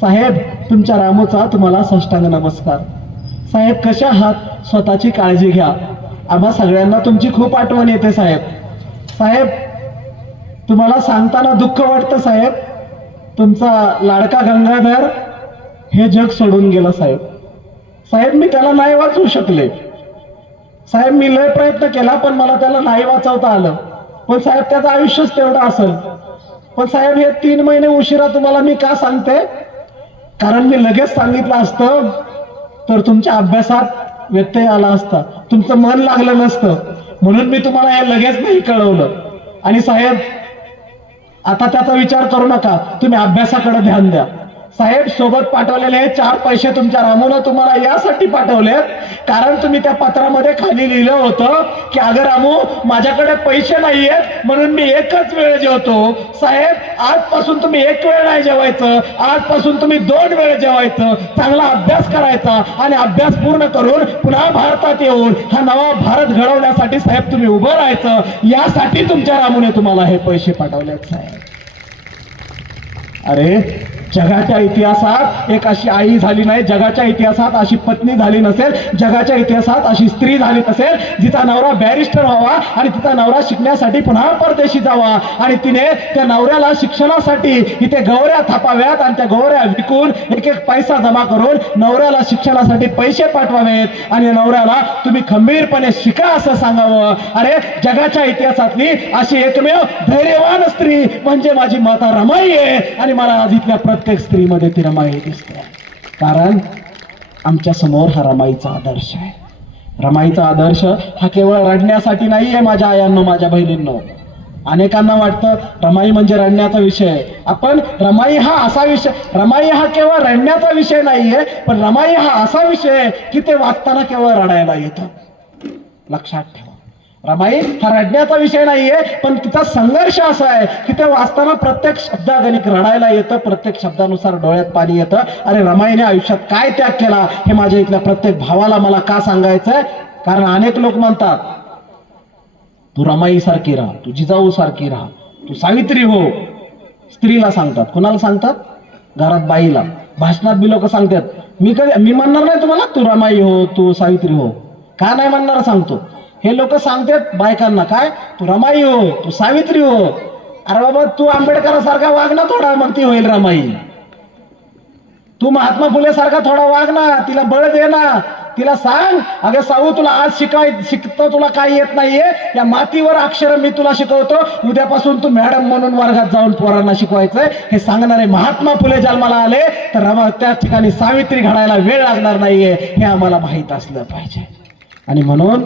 साहेब तुमच्या रामूचा तुम्हाला साष्टांग नमस्कार. साहेब कशा आहात? स्वतःची काळजी घ्या. आम्हा सगळ्यांना तुमची खूप आठवण येते साहेब. साहेब तुम्हाला सांगताना दुःख वाटतं साहेब, तुमचा लाडका गंगाधर हे जग सोडून गेला साहेब. साहेब मी त्याला नाही वाचवू शकले साहेब, मी लय प्रयत्न केला पण मला त्याला नाही वाचवता आलं. पण साहेब त्याचं आयुष्यच तेवढं असेल. पण साहेब हे 3 महिने उशिरा तुम्हाला मी का सांगते, कारण मी लगेच सांगितलं असतं तर तुमच्या अभ्यासात व्यत्यय आला असता, तुमचं मन लागलं नसतं. म्हणून मी तुम्हाला हे लगेच नाही कळवलं. आणि साहेब आता त्याचा विचार करू नका, तुम्ही अभ्यासाकडे ध्यान द्या. साहेब सोबत पाठवलेले 4 पैसे तुमच्या रामूनं तुम्हाला यासाठी पाठवलेत कारण तुम्ही त्या पत्रामध्ये खाली लिहिलं होतं की अगं रामू माझ्याकडे पैसे नाहीयेत म्हणून मी एकच वेळ जेवतो. साहेब आजपासून तुम्ही 1 वेळ नाही जेवायचं, आजपासून तुम्ही 2 वेळ जेवायचं, चांगला अभ्यास करायचा आणि अभ्यास पूर्ण करून पुन्हा भारतात येऊन हा नवा भारत घडवण्यासाठी साहेब तुम्ही उभं राहायचं. यासाठी तुमच्या रामूने तुम्हाला हे पैसे पाठवलेत साहेब. अरे जगाच्या इतिहासात एक अशी आई झाली नाही, जगाच्या इतिहासात अशी पत्नी झाली नसेल, जगाच्या इतिहासात अशी स्त्री झाली नसेल जिचा नवरा बॅरिस्टर व्हावा आणि तिचा नवरा शिकण्यासाठी पुन्हा परदेशी जावा आणि तिने त्या नवऱ्याला शिक्षणासाठी इथे गवऱ्या थापाव्यात आणि त्या गवऱ्या विकून एक पैसा जमा करून नवऱ्याला शिक्षणासाठी पैसे पाठवावेत आणि नवऱ्याला तुम्ही खंबीरपणे शिका असं सांगावं. अरे जगाच्या इतिहासातली अशी एकमेव धैर्यवान स्त्री म्हणजे माझी माता रमाई आहे आणि मला आज इथल्या प्रत्येक स्त्रीमध्ये ती रमाई दिसते. कारण आमच्या समोर हा रमाईचा आदर्श आहे. रमाईचा आदर्श हा केवळ रडण्यासाठी नाही आहे माझ्या आयांनो, माझ्या बहिणींनो. अनेकांना वाटतं रमाई म्हणजे रडण्याचा विषय. आपण रमाई हा असा विषय, रमाई हा केवळ रडण्याचा विषय नाहीये, पण रमाई हा असा विषय आहे की ते वाचताना केवळ रडायला येतं. लक्षात ठेवा, रमाई हा रडण्याचा विषय नाहीये, पण तिचा संघर्ष असा आहे की ते वाचताना प्रत्येक शब्दागणिक रडायला येतं, प्रत्येक शब्दानुसार डोळ्यात पाणी येतं. अरे रमाईने आयुष्यात काय त्याग केला हे माझ्या इथल्या प्रत्येक भावाला मला का सांगायचंय, कारण अनेक लोक म्हणतात तू रमाई सारखी राहा, तू जिजाऊ सारखी राहा, तू सावित्री हो. स्त्रीला सांगतात, कुणाला सांगतात? घरात बाईला. भाषणात बी लोक सांगतात. मी म्हणणार नाही तुम्हाला तू रमाई हो, तू सावित्री हो. का नाही म्हणणार सांगतो. हे लोक सांगतात बायकांना काय, तू रमाई हो, तू सावित्री हो. अरे बाबा तू आंबेडकरासारखा वाग ना थोडा, मग ती होईल रमाई. तू महात्मा फुले सारखा थोडा वाग ना, तिला बळ दे ना, तिला सांग अगं साऊ तुला आज शिकतो, तुला काही येत नाहीये, या मातीवर अक्षर मी तुला शिकवतो, उद्यापासून तू मॅडम म्हणून वर्गात जाऊन पोरांना शिकवायचंय. हे सांगणारे महात्मा फुले जन्माला आले तर त्या ठिकाणी सावित्री घडायला वेळ लागणार नाहीये हे आम्हाला माहीत असलं पाहिजे. आणि म्हणून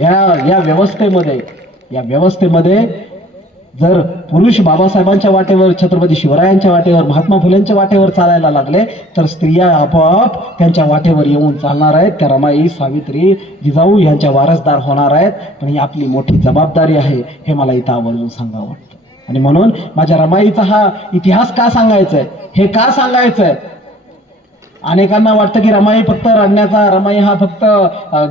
या व्यवस्थेमध्ये जर पुरुष बाबासाहेबांच्या वाटेवर, छत्रपती शिवरायांच्या वाटेवर, महात्मा फुलेंच्या वाटेवर चालायला लागले तर स्त्रिया आपोआप त्यांच्या वाटेवर येऊन चालणार आहेत. त्या रमाई, सावित्री, जिजाऊ यांच्या वारसदार होणार आहेत. पण ही आपली मोठी जबाबदारी आहे हे मला इथं आवर्जून सांगावं वाटतं. आणि म्हणून माझ्या रमाईचा हा इतिहास का सांगायचाय, हे का सांगायचंय. अनेकांना वाटतं की रमाई फक्त रडण्याचा, रमाई हा फक्त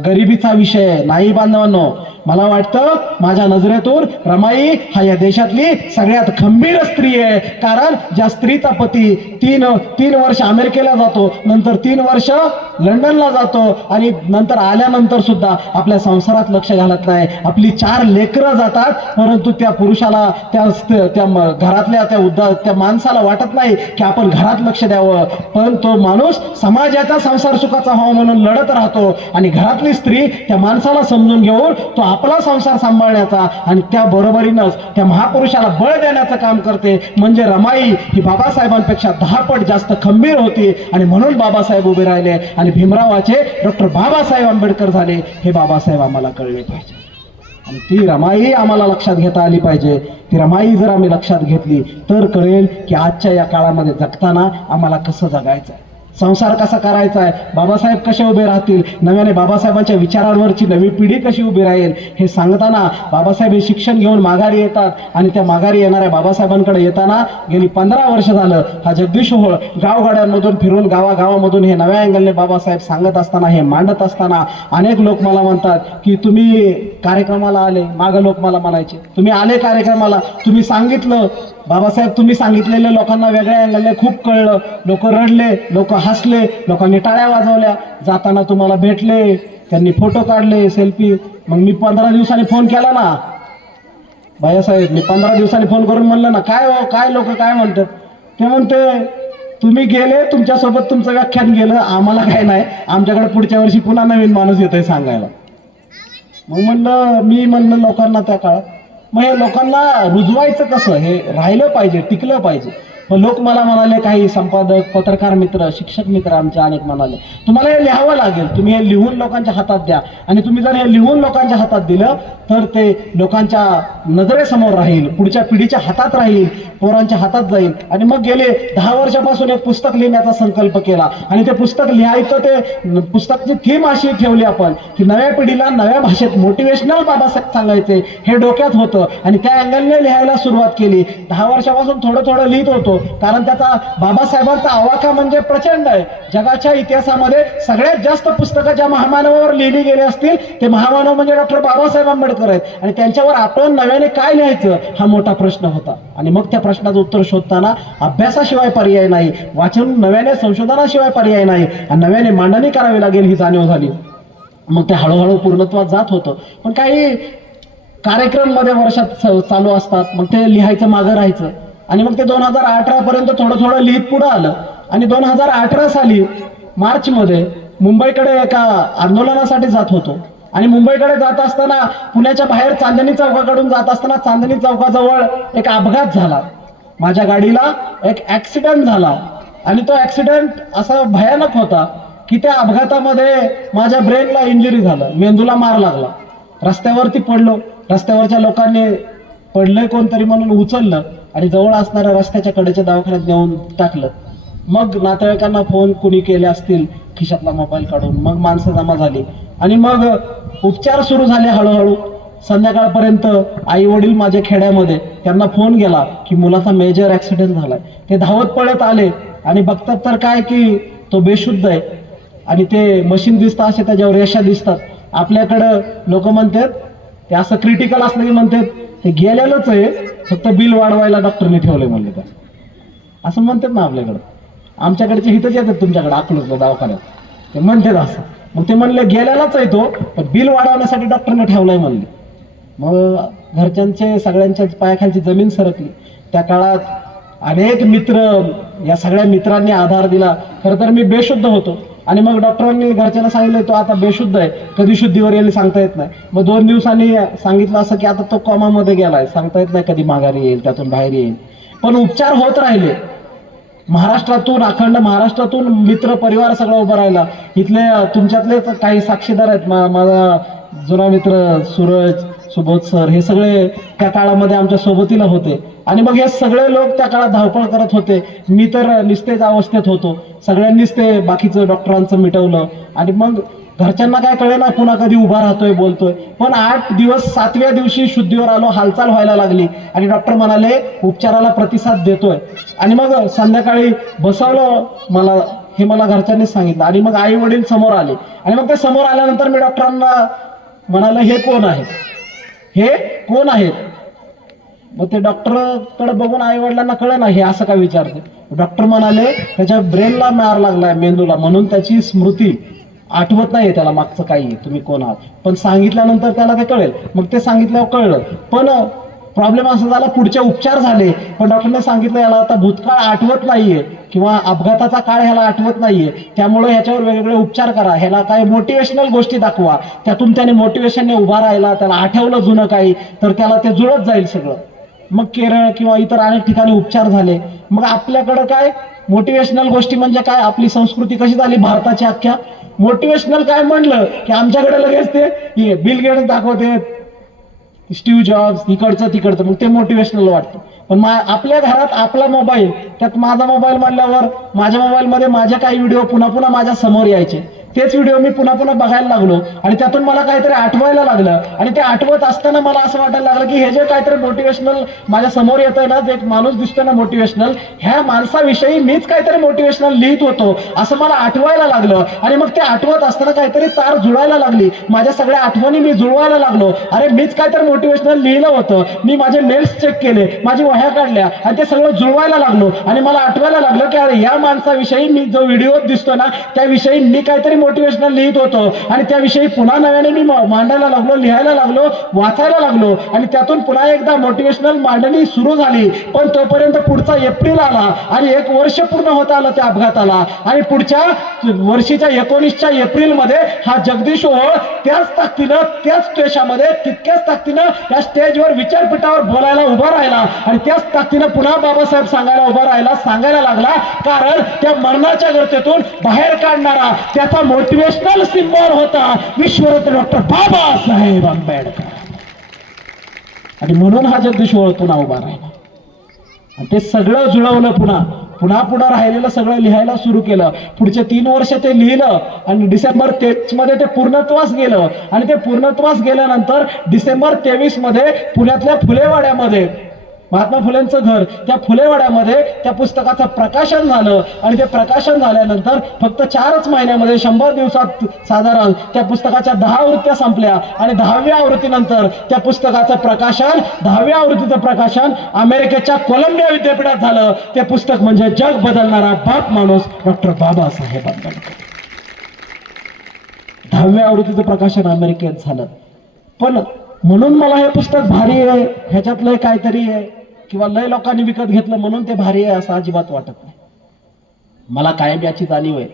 गरिबीचा विषय नाही. बांधवांनो मला वाटतं माझ्या नजरेतून रमाई हा या देशातली सगळ्यात खंबीर स्त्री आहे. कारण ज्या स्त्रीचा पती तीन वर्ष अमेरिकेला जातो, नंतर 3 वर्ष लंडनला जातो आणि नंतर आल्यानंतर सुद्धा आपल्या संसारात लक्ष घालत नाही. आपली 4 लेकरं जातात परंतु त्या पुरुषाला, त्या घरातल्या त्या माणसाला वाटत नाही की आपण घरात लक्ष द्यावं. पण तो माणूस समाजाचा संसार सुखाचा व्हावा म्हणून लढत राहतो आणि घरातली स्त्री त्या माणसाला समजून घेऊन तो आपला संसार सांभाळण्याचा आणि त्या बरोबरीनंच त्या महापुरुषाला बळ देण्याचं काम करते. म्हणजे रमाई ही बाबासाहेबांपेक्षा 10 पट जास्त खंबीर होती आणि म्हणून बाबासाहेब उभे राहिले आणि भीमरावाचे डॉक्टर बाबासाहेब आंबेडकर झाले. हे बाबासाहेब आम्हाला कळले पाहिजे आणि ती रमाई आम्हाला लक्षात घेता आली पाहिजे. ती रमाई जर आम्ही लक्षात घेतली तर कळेल की आजच्या या काळामध्ये जगताना आम्हाला कसं जगायचं. संसार कसा करायचा आहे, बाबासाहेब कसे उभे राहतील, नव्याने बाबासाहेबांच्या विचारांवरची नवी पिढी कशी उभी राहील हे सांगताना बाबासाहेब हे शिक्षण घेऊन माघारी येतात. आणि त्या माघारी येणाऱ्या बाबासाहेबांकडे येताना गेली 15 वर्ष झालं हा जगदीश ओहोळ गावगाड्यांमधून फिरून गावागावामधून हे नव्या अँगलने बाबासाहेब सांगत असताना, हे मांडत असताना अनेक लोक मला म्हणतात की तुम्ही कार्यक्रमाला आले. मागं लोक मला म्हणायचे तुम्ही आले कार्यक्रमाला, तुम्ही सांगितलं बाबासाहेब, तुम्ही सांगितलेलं लोकांना वेगळ्या अँगलने खूप कळलं, लोक रडले, लोक हसले, लोकांनी टाळ्या वाजवल्या, जाताना तुम्हाला भेटले, त्यांनी फोटो काढले, सेल्फी. मग मी 15 दिवसांनी फोन केला ना बायासाहेब, मी 15 दिवसांनी फोन करून म्हणलं ना काय हो, काय लोक काय म्हणतात. ते म्हणते तुम्ही गेले, तुमच्यासोबत तुमचं व्याख्यान गेलं, आम्हाला काय नाही, आमच्याकडे पुढच्या वर्षी पुन्हा नवीन माणूस येतोय सांगायला. मग म्हणलं लोकांना त्या काळात मग हे लोकांना रुजवायचं कसं, हे राहिलं पाहिजे, टिकलं पाहिजे. पण लोक मला म्हणाले, काही संपादक, पत्रकार मित्र, शिक्षक मित्र आमचे अनेक म्हणाले तुम्हाला हे लिहावं लागेल, तुम्ही हे लिहून लोकांच्या हातात द्या. आणि तुम्ही जर हे लिहून लोकांच्या हातात दिलं तर ते लोकांच्या नजरेसमोर राहील, पुढच्या पिढीच्या हातात राहील, पोरांच्या हातात जाईल. आणि मग गेले 10 वर्षापासून एक पुस्तक लिहिण्याचा संकल्प केला. आणि ते पुस्तक लिहायचं, ते पुस्तकची थीम अशी ठेवली आपण की नव्या पिढीला नव्या भाषेत मोटिवेशनल बाबासाहेब सांगायचे, हे डोक्यात होतं. आणि त्या अँगलने लिहायला सुरुवात केली. 10 वर्षापासून थोडं थोडं लिहित होतो, कारण त्याचा बाबासाहेबांचा आवाका म्हणजे प्रचंड आहे. जगाच्या इतिहासामध्ये सगळ्यात जास्त पुस्तकं ज्या महामानवावर लिहिली गेली असतील ते महामानव म्हणजे डॉक्टर बाबासाहेब आंबेडकर आहेत. आणि त्यांच्यावर आपण नव्याने काय लिहायचं हा मोठा प्रश्न होता. आणि मग त्या प्रश्नाचं उत्तर शोधताना अभ्यासाशिवाय पर्याय नाही, वाचन नव्याने संशोधनाशिवाय पर्याय नाही, आणि नव्याने मांडणी करावी लागेल ही जाणीव झाली. मग ते हळूहळू पूर्णत्वात जात होतं. पण काही कार्यक्रम मध्ये वर्षात चालू असतात, मग ते लिहायचं मागं राहायचं. आणि मग ते 2018 पर्यंत थोडं थोडं लिहित पुढं आलं. आणि 2018 साली मार्चमध्ये मुंबईकडे एका आंदोलनासाठी जात होतो. आणि मुंबईकडे जात असताना पुण्याच्या बाहेर चांदणी चौकाकडून जात असताना चांदणी चौकाजवळ एक अपघात झाला. माझ्या गाडीला एक ॲक्सिडेंट झाला. आणि तो ॲक्सिडेंट असा भयानक होता की त्या अपघातामध्ये माझ्या ब्रेनला इंजुरी झालं, मेंदूला मार लागला. रस्त्यावरती पडलो. रस्त्यावरच्या लोकांनी पडलंय कोणतरी म्हणून उचललं आणि जवळ असणाऱ्या रस्त्याच्या कडेच्या दवाखान्यात नेऊन टाकलं. मग नातेवाईकांना फोन कुणी केले असतील, खिशातला मोबाईल काढून मग माणसं जमा झाली. आणि मग उपचार सुरू झाले हळूहळू. संध्याकाळपर्यंत आई वडील माझ्या खेड्यामध्ये, त्यांना फोन गेला की मुलाचा मेजर ॲक्सिडेंट झालाय. ते धावत पळत आले आणि बघतात तर काय की तो बेशुद्ध आहे. आणि ते मशीन दिसतं, असे त्याच्यावर रेषा दिसतात. आपल्याकडं लोक म्हणतात ते असं क्रिटिकल असलं की म्हणतात ते गेलेलंच आहे, फक्त बिल वाढवायला डॉक्टरने ठेवलंय म्हणले. तर असं म्हणतात ना आपल्याकडं. आमच्याकडचे हिथंच येतात तुमच्याकडे अकलूजला दवाखान्यात, ते म्हणतात असं. मग ते म्हणले गेलेलाच आहे तो, पण बिल वाढवण्यासाठी डॉक्टरने ठेवलाय म्हणले. मग घरच्यांचे सगळ्यांच्या पायाखालची जमीन सरकली. त्या काळात अनेक मित्र, या सगळ्या मित्रांनी आधार दिला. खरं तर मी बेशुद्ध होतो. आणि मग डॉक्टरांनी घरच्यांना सांगितलं तो आता बेशुद्ध आहे, कधी शुद्धीवर येईल सांगता येत नाही. मग 2 दिवसांनी सांगितलं असं की आता तो कॉमामध्ये गेलाय, सांगता येत नाही कधी माघारी येईल, त्यातून बाहेर येईल. पण उपचार होत राहिले. महाराष्ट्रातून, अखंड महाराष्ट्रातून मित्र परिवार सगळा उभा राहिला. इथले तुमच्यातलेच काही साक्षीदार आहेत. माझा जुना मित्र सूरज, सुबोध सर, हे सगळे त्या काळामध्ये आमच्या सोबतीला होते. आणि मग हे सगळे लोक त्या काळात धावपळ करत होते. मी तर निस्तेज अवस्थेत होतो. सगळ्यांनीच ते बाकीचं डॉक्टरांचं मिटवलं. आणि मग घरच्यांना काय कळेना पुन्हा कधी उभा राहतोय, बोलतोय. पण 8 दिवस 7व्या दिवशी शुद्धीवर आलो, हालचाल व्हायला लागली. आणि डॉक्टर म्हणाले उपचाराला प्रतिसाद देतोय. आणि मग संध्याकाळी बसवलं मला, हे मला घरच्यांनीच सांगितलं. आणि मग आई वडील समोर आले. आणि मग ते समोर आल्यानंतर मी डॉक्टरांना म्हणाले हे कोण आहेत, हे कोण आहेत. मग ते डॉक्टरकडे बघून आई वडिलांना कळलं ना हे असं काय विचारते. डॉक्टर म्हणाले त्याच्या ब्रेनला मार लागलाय, मेंदूला, म्हणून त्याची स्मृती आठवत नाहीये त्याला मागचं काही, तुम्ही कोण आहात. पण सांगितल्यानंतर त्याला ते कळेल. मग ते सांगितल्यावर कळलं. पण प्रॉब्लेम असा झाला, पुढचे उपचार झाले. पण डॉक्टरने सांगितलं याला आता भूतकाळ आठवत नाहीये किंवा अपघाताचा काळ ह्याला आठवत नाहीये, त्यामुळे ह्याच्यावर वेगवेगळे उपचार करा, ह्याला काही मोटिवेशनल गोष्टी दाखवा. त्यातून त्याने मोटिवेशनने उभा राहिला, त्याला आठवलं जुनं काही, तर त्याला ते जुळत जाईल सगळं. मग केरळ किंवा इतर अनेक ठिकाणी उपचार झाले. मग आपल्याकडं काय मोटिवेशनल गोष्टी म्हणजे काय, आपली संस्कृती कशी झाली भारताची अख्ख्या. मोटिवेशनल काय म्हणलं की आमच्याकडे लगेच ते बिल गेट्स दाखवते, स्टीव्ह जॉब्स, इकडचं तिकडचं, मग ते मोटिवेशनल वाटतं. पण आपल्या घरात आपला मोबाईल, त्यात माझा मोबाईल म्हणल्यावर माझ्या मोबाईलमध्ये माझे काही व्हिडिओ पुन्हा पुन्हा माझ्या समोर यायचे. तेच व्हिडिओ मी पुन्हा पुन्हा बघायला लागलो आणि त्यातून मला काहीतरी आठवायला लागलं. आणि ते आठवत असताना मला असं वाटायला लागलं की हे जे काहीतरी मोटिवेशनल माझ्या समोर येत आहे ना, जे माणूस दिसतोय ना मोटिवेशनल, ह्या माणसाविषयी मीच काहीतरी मोटिवेशनल लिहित होतो असं मला आठवायला लागलं. आणि मग ते आठवत असताना काहीतरी तार जुळायला लागली, माझ्या सगळ्या आठवणी मी जुळवायला लागलो. अरे मीच काहीतरी मोटिवेशनल लिहिलं होतं. मी माझे मेल्स चेक केले, माझी वह्या काढल्या आणि ते सगळं जुळवायला लागलो. आणि मला आठवायला लागलं की अरे या माणसाविषयी मी जो व्हिडिओ दिसतो ना त्याविषयी मी काहीतरी मोटिवेशनल लिहित होतो. आणि त्याविषयी पुन्हा नव्याने मी मांडायला लागलो, लिहायला लागलो, वाचायला लागलो. आणि त्यातून पुन्हा एकदा मोटिवेशनल मांडणी सुरू झाली. पण तोपर्यंत पुढचा एप्रिल आला आणि 1 वर्ष पूर्ण होत आलं त्या अपघाताला. आणि पुढच्या वर्षीच्या 19च्या एप्रिलमध्ये हा जगदीश ओहोळ त्याच ताकदीनं, त्याच त्वेषामध्ये, तितक्याच ताकदीनं या स्टेजवर विचारपीठावर बोलायला उभा राहिला. आणि त्याच ताकदीनं पुन्हा बाबासाहेब सांगायला उभा राहिला, सांगायला लागला. कारण त्या मरणाच्या गर्तेतून बाहेर काढणारा त्याचा मोटिवेशनल सिम्बॉल होता विश्वरत्न डॉक्टर बाबासाहेब आंबेडकर. आणि म्हणून हा जगदीश ओहोळ पुन्हा उभा राहिला. आणि ते सगळं जुळवलं, पुन्हा पुढं राहिलेलं सगळं लिहायला सुरू केलं. पुढचे 3 वर्ष ते लिहिलं आणि डिसेंबर 23 मध्ये ते पूर्णत्वास गेलं. आणि ते पूर्णत्वास गेल्यानंतर डिसेंबर 23 मध्ये पुण्यातल्या फुलेवाड्यामध्ये, महात्मा फुलेंचं घर, त्या फुलेवाड्यामध्ये त्या पुस्तकाचं प्रकाशन झालं. आणि ते प्रकाशन झाल्यानंतर फक्त 4च महिन्यामध्ये 100 दिवसात साधारण त्या पुस्तकाच्या 10 आवृत्त्या संपल्या. आणि 10व्या आवृत्तीनंतर त्या पुस्तकाचं प्रकाशन, 10व्या आवृत्तीचं प्रकाशन अमेरिकेच्या कोलंबिया विद्यापीठात झालं. ते पुस्तक म्हणजे जग बदलणारा बाप माणूस डॉक्टर बाबासाहेब आंबेडकर. 10व्या आवृत्तीचं प्रकाशन अमेरिकेत झालं. पण म्हणून मला हे पुस्तक भारी आहे, ह्याच्यातलं काहीतरी आहे किंवा लय लोकांनी विकत घेतलं म्हणून ते भारी आहे असं अजिबात वाटत नाही. मला कायम याची जाणीव आहे,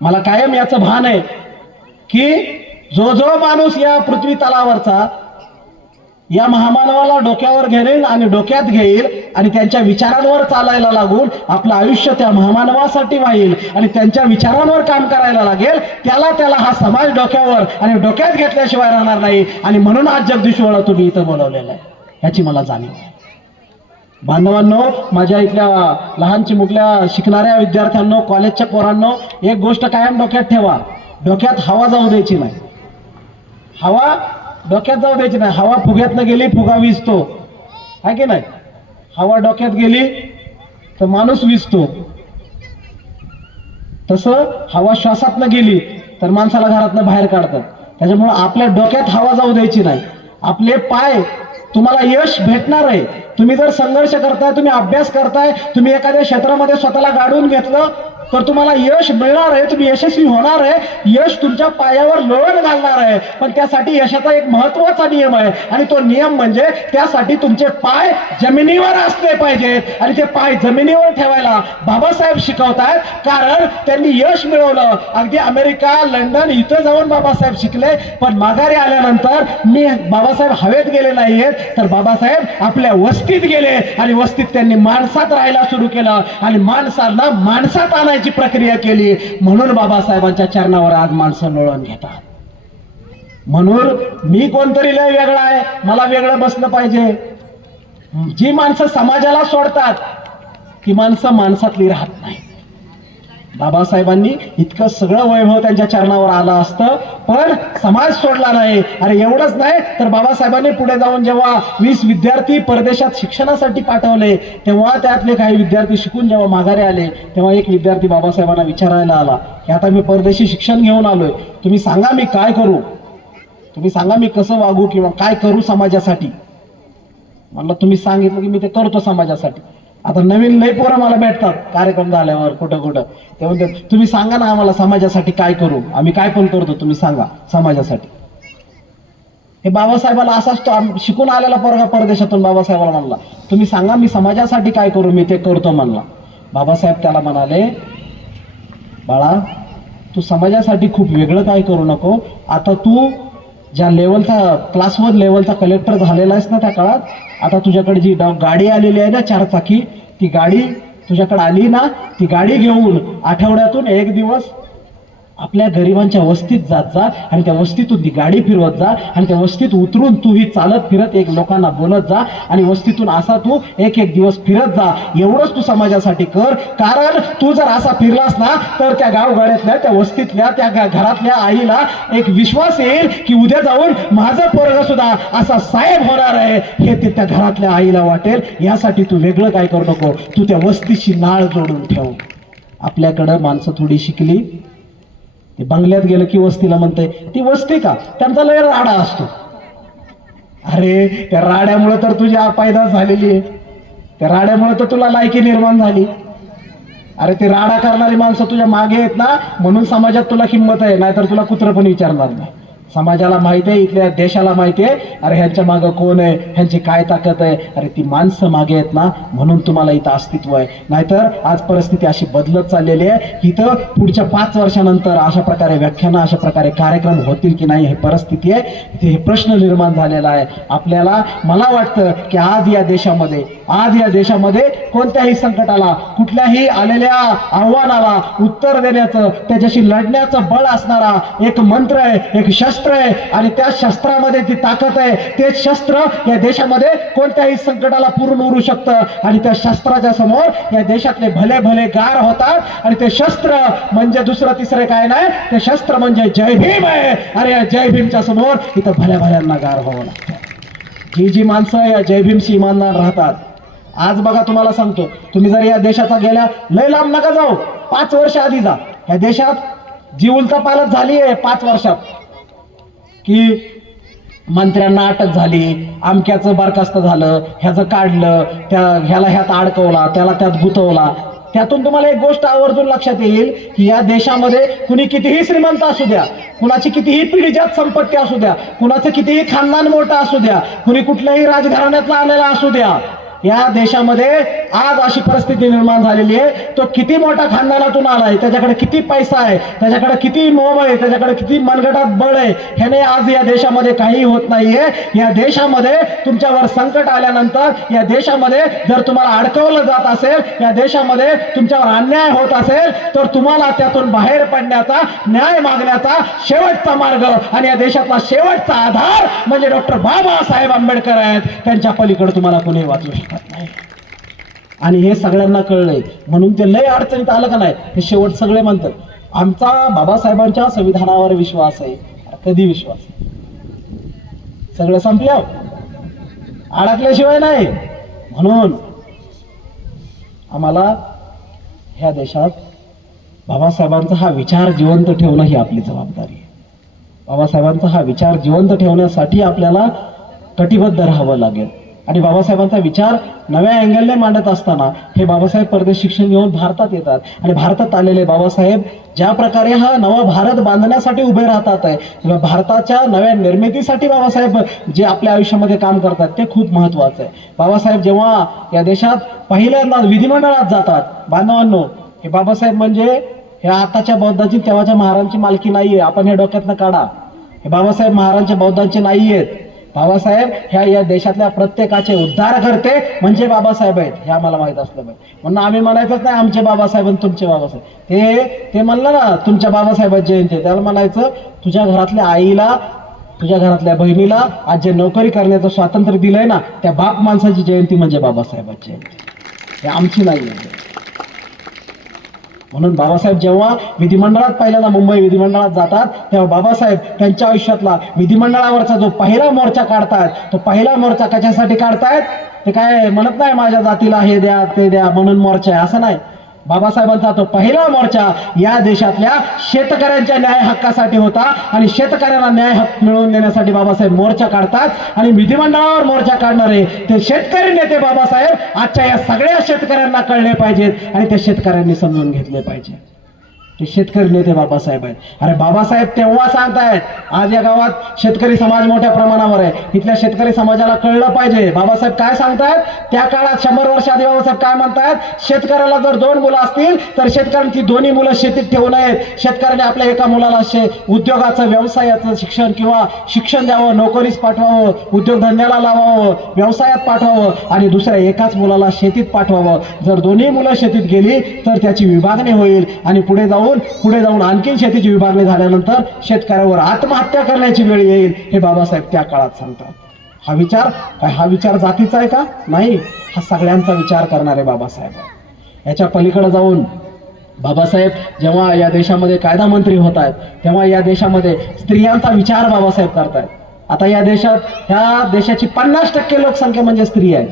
मला कायम याचं भान आहे की जो माणूस या पृथ्वी तलावरचा या महामानवाला डोक्यावर घेईल आणि डोक्यात घेईल आणि त्यांच्या विचारांवर चालायला लागून आपलं आयुष्य त्या महामानवासाठी वाहील आणि त्यांच्या विचारांवर काम करायला लागेल, त्याला हा समाज डोक्यावर आणि डोक्यात घेतल्याशिवाय राहणार नाही. आणि म्हणून आज जगदीश ओहोळ तुम्ही इथं बोलवलेलं आहे, याची मला जाणीव आहे. बांधवांनो, माझ्या इथल्या लहान चिमुकल्या शिकणाऱ्या विद्यार्थ्यांनो, कॉलेजच्या पोरांनो, एक गोष्ट कायम डोक्यात ठेवा, डोक्यात हवा जाऊ द्यायची नाही. हवा डोक्यात जाऊ द्यायची नाही. हवा फुग्यातनं गेली, फुगा विजतो, आहे की नाही? हवा डोक्यात गेली तर माणूस विजतो. तसं हवा श्वासातनं गेली तर माणसाला घरातनं बाहेर काढतात. त्याच्यामुळं आपल्या डोक्यात हवा जाऊ द्यायची नाही. आपले पाय, तुम्हाला यश भेटणार आहे. तुम्ही जर संघर्ष करताय, तुम्ही अभ्यास करताय, तुम्ही एखाद्या क्षेत्रामध्ये स्वतःला गाडून घेतलं तर तुम्हाला यश मिळणार आहे, तुम्ही यशस्वी होणार आहे. यश तुमच्या पायावर लोळण घालणार आहे. पण त्यासाठी यशाचा एक महत्वाचा नियम आहे आणि तो नियम म्हणजे त्यासाठी तुमचे पाय जमिनीवर असले पाहिजेत. आणि ते पाय जमिनीवर ठेवायला बाबासाहेब शिकवतायत. कारण त्यांनी यश मिळवलं. अगदी अमेरिका, लंडन इथं जाऊन बाबासाहेब शिकले. पण माघारी आल्यानंतर बाबासाहेब हवेत गेले नाहीयेत, तर बाबासाहेब आपल्या वस्तीत गेले आणि वस्तीत त्यांनी माणसात राहायला सुरू केलं आणि माणसांना माणसात आणायची प्रक्रिया केली. म्हणून बाबासाहेबांच्या चरणावर आज माणसं लोळण घेतात. म्हणून मी कोणतरी लय वेगळा आहे, मला वेगळं बसलं पाहिजे. जी माणसं समाजाला सोडतात ती माणसं माणसातली राहत नाही. बाबासाहेबांनी इतकं सगळं वैभव त्यांच्या चरणावर आलं असतं पण समाज सोडला नाही. अरे एवढंच नाही तर बाबासाहेबांनी पुढे जाऊन जेव्हा 20 विद्यार्थी परदेशात शिक्षणासाठी पाठवले तेव्हा त्यातले काही विद्यार्थी शिकून जेव्हा माघारी आले तेव्हा एक विद्यार्थी बाबासाहेबांना विचारायला आला की आता मी परदेशी शिक्षण घेऊन आलोय, तुम्ही सांगा मी काय करू, तुम्ही सांगा मी कसं वागू किंवा काय करू समाजासाठी. म्हणलं तुम्ही सांगितलं की मी ते करतो समाजासाठी. आता नवीन लई पोरं मला भेटतात कार्यक्रम झाल्यावर कुठं ते म्हणतात तुम्ही सांगा ना आम्हाला समाजासाठी काय करू, आम्ही काय पण करतो, तुम्ही सांगा समाजासाठी. हे बाबासाहेबाला असाच तो शिकून आलेला पोरगा परदेशातून बाबासाहेबाला म्हणला तुम्ही सांगा मी समाजासाठी काय करू, मी ते करतो म्हणला. बाबासाहेब त्याला म्हणाले बाळा तू समाजासाठी खूप वेगळं काय करू नको. आता तू ज्या लेवलचा क्लास 1 लेवलचा कलेक्टर झालेला आहेस ना त्या काळात, आता तुझ्याकडे जी गाडी आलेली आहे ना 4 चाकी, ती गाडी तुझ्याकडे आली ना, ती गाडी घेऊन आठवड्यातून 1 दिवस आपल्या गरिबांच्या वस्तीत जात जा आणि त्या वस्तीतून ती गाडी फिरवत जा आणि त्या वस्तीत उतरून तूही चालत फिरत एक लोकांना बोलत जा आणि वस्तीतून असा तू एक एक दिवस फिरत जा. एवढंच तू समाजासाठी कर. कारण तू जर असा फिरलास ना तर त्या गावगाड्यातल्या त्या वस्तीतल्या त्या घरातल्या आईला एक विश्वास येईल की उद्या जाऊन माझं पोरग सुद्धा असा साहेब होणार आहे हे ते त्या घरातल्या आईला वाटेल. यासाठी तू वेगळं काय करू नको. तू त्या वस्तीशी नाळ जोडून ठेव. आपल्याकडं माणसं थोडी शिकली ते बंगल्यात गेलं की वस्तीला म्हणते ती वस्ती का त्यांचा लय राडा असतो. अरे त्या राड्यामुळे तर तुझी पैदास झालेली आहे. त्या राड्यामुळे तर तुला लायकी निर्माण झाली. अरे ते राडा करणारी माणसं तुझ्या मागे आहेत ना म्हणून समाजात तुला किंमत आहे. नाहीतर तुला कुत्र पण विचारणार नाही. समाजाला माहिती आहे इथल्या देशाला माहिती आहे अरे ह्यांच्या मागं कोण आहे ह्यांची काय ताकद आहे. अरे ती माणसं मागे आहेत ना म्हणून तुम्हाला इथं अस्तित्व आहे. नाहीतर आज परिस्थिती अशी बदलत चाललेली आहे इथं पुढच्या 5 वर्षानंतर अशा प्रकारे व्याख्यानं अशा प्रकारे कार्यक्रम होतील की नाही हे परिस्थिती आहे. इथे हे प्रश्न निर्माण झालेला आहे आपल्याला. मला वाटतं की आज या देशामध्ये कोणत्याही संकटाला कुठल्याही आलेल्या आव्हानाला उत्तर देण्याचं त्याच्याशी लढण्याचं बळ असणारा एक मंत्र आहे एक शस्त्र आहे आणि त्या शस्त्रामध्ये ती ताकद आहे. ते शस्त्र या देशामध्ये कोणत्याही संकटाला पुरून उरू शकतं आणि त्या शस्त्राच्या समोर या देशातले भले भले गार होतात आणि ते शस्त्र म्हणजे दुसरं तिसरे काय नाही ते शस्त्र म्हणजे जय भीम आहे. अरे या जय भीमच्या समोर इथं भल्या भल्यांना गार व्हावं लागतं. जी माणसं या जय भीमशी इमानदार राहतात. आज बघा तुम्हाला सांगतो तुम्ही जर या देशाचा गेल्या लय लांब नका जाऊ 5 वर्ष आधी जा. या देशात जी उलथापालथ झाली आहे 5 वर्षात की मंत्र्यांना अटक झाली अमक्याचं बरखास्त झालं ह्याचं काढलं ह्याला ह्यात अडकवला त्याला त्यात गुंतवला. त्यातून तुम्हाला एक गोष्ट आवर्जून लक्षात येईल की या देशामध्ये कुणी कितीही श्रीमंत असू द्या कुणाची कितीही पिढीजात संपत्ती असू द्या कुणाचं कितीही खानदान मोठं असू द्या कुणी कुठल्याही राजघराण्यातला आलेला असू द्या या देशामध्ये आज अशी परिस्थिती निर्माण झालेली आहे. तो किती मोठा खानदानातून आलाय त्याच्याकडे किती पैसा आहे त्याच्याकडे किती मोह आहे त्याच्याकडे किती मनगटात बळ आहे ह्याने आज या देशामध्ये काही होत नाहीये. या देशामध्ये तुमच्यावर संकट आल्यानंतर या देशामध्ये जर तुम्हाला अडकवलं जात असेल या देशामध्ये तुमच्यावर अन्याय होत असेल तर तुम्हाला त्यातून बाहेर पडण्याचा न्याय मागण्याचा शेवटचा मार्ग आणि या देशातला शेवटचा आधार म्हणजे डॉक्टर बाबासाहेब आंबेडकर आहेत. त्यांच्या पलीकडे तुम्हाला कोणी वाचू शकत नाही. आणि हे सगळ्यांना कळलंय म्हणून ते लय अडचणीत आलं का नाही हे शेवट सगळे म्हणतात आमचा बाबासाहेबांच्या संविधानावर विश्वास आहे. कधी विश्वास सगळं संपलं अडकल्याशिवाय नाही. म्हणून आम्हाला ह्या देशात बाबासाहेबांचा हा विचार जिवंत ठेवणं ही आपली जबाबदारी आहे. बाबासाहेबांचा हा विचार जिवंत ठेवण्यासाठी आपल्याला कटिबद्ध राहावं लागेल. आणि बाबासाहेबांचा विचार नव्या अँगलने मांडत असताना हे बाबासाहेब परदेश शिक्षण घेऊन भारतात येतात आणि भारतात आलेले बाबासाहेब ज्या प्रकारे हा नवा भारत बांधण्यासाठी उभे राहतात आहे किंवा भारताच्या नव्या निर्मितीसाठी बाबासाहेब जे आपल्या आयुष्यामध्ये काम करतात ते खूप महत्त्वाचं आहे. बाबासाहेब जेव्हा या देशात पहिल्यांदा विधिमंडळात जातात बांधवांनो हे बाबासाहेब म्हणजे हे आताच्या बौद्धांची तेव्हाच्या महाराजांची मालकी नाहीये. आपण हे डोक्यातनं काढा. हे बाबासाहेब महाराजांच्या बौद्धांचे नाही आहेत. बाबासाहेब ह्या या देशातल्या प्रत्येकाचे उद्धार करते म्हणजे बाबासाहेब आहेत हे आम्हाला माहित असलं पाहिजे. म्हणून आम्ही म्हणायचंच नाही आमचे बाबासाहेब आणि तुमचे बाबासाहेब. ते म्हणलं ना तुमच्या बाबासाहेबांची जयंती त्याला म्हणायचं तुझ्या घरातल्या आईला तुझ्या घरातल्या बहिणीला आज जे नोकरी करण्याचं स्वातंत्र्य दिलंय ना त्या बाप माणसाची जयंती म्हणजे बाबासाहेबांची जयंती हे आमची नाही आहे. म्हणून बाबासाहेब जेव्हा विधिमंडळात पहिल्यांदा मुंबई विधिमंडळात जातात तेव्हा बाबासाहेब त्यांच्या आयुष्यातला विधिमंडळावरचा जो पहिला मोर्चा काढतायत तो पहिला मोर्चा कशासाठी काढतायत ते काय म्हणत नाही माझ्या जातीला हे द्या ते द्या म्हणून मोर्चा आहे असं नाही. बाबासाहेबांचा तो पहिला मोर्चा या देशातल्या शेतकऱ्यांच्या न्याय हक्कासाठी होता आणि शेतकऱ्यांना न्याय हक्क मिळवून देण्यासाठी बाबासाहेब मोर्चा काढतात आणि विधिमंडळावर मोर्चा काढणारे ते शेतकरी नेते बाबासाहेब आजच्या या सगळ्या शेतकऱ्यांना कळले पाहिजेत आणि त्या शेतकऱ्यांनी समजून घेतले पाहिजे. ते शेतकरी नेते बाबासाहेब आहेत. अरे बाबासाहेब तेव्हा सांगतायत आज या गावात शेतकरी समाज मोठ्या प्रमाणावर आहे. इथल्या शेतकरी समाजाला कळलं पाहिजे बाबासाहेब काय सांगतायत. त्या काळात 100 वर्ष आधी बाबासाहेब काय म्हणतायत शेतकऱ्याला जर 2 मुलं असतील तर शेतकऱ्यांची दोन्ही मुलं शेतीत ठेवू नयेत. शेतकऱ्याने आपल्या एका मुलाला उद्योगाचं व्यवसायाचं शिक्षण किंवा शिक्षण द्यावं नोकरीस पाठवावं उद्योगधंद्याला लावावं व्यवसायात पाठवावं आणि दुसऱ्या एकाच मुलाला शेतीत पाठवावं. जर दोन्ही मुलं शेतीत गेली तर त्याची विभागणी होईल आणि पुढे जाऊन जाऊन पुढे जाऊन आणखीन शेतीची विभागणी झाल्यानंतर शेतकऱ्यावर आत्महत्या करण्याची वेळ येईल, हे बाबासाहेब त्या काळात सांगतात. हा विचार जातीचा आहे का? नाही, हा सगळ्यांचा विचार करणारे बाबासाहेब आहे. याच्या पलीकडे जाऊन बाबासाहेब जेव्हा या देशामध्ये कायदा मंत्री होत आहेत, तेव्हा या देशामध्ये स्त्रियांचा विचार बाबासाहेब करतायत. आता या देशाची 50% लोकसंख्या म्हणजे स्त्री आहे.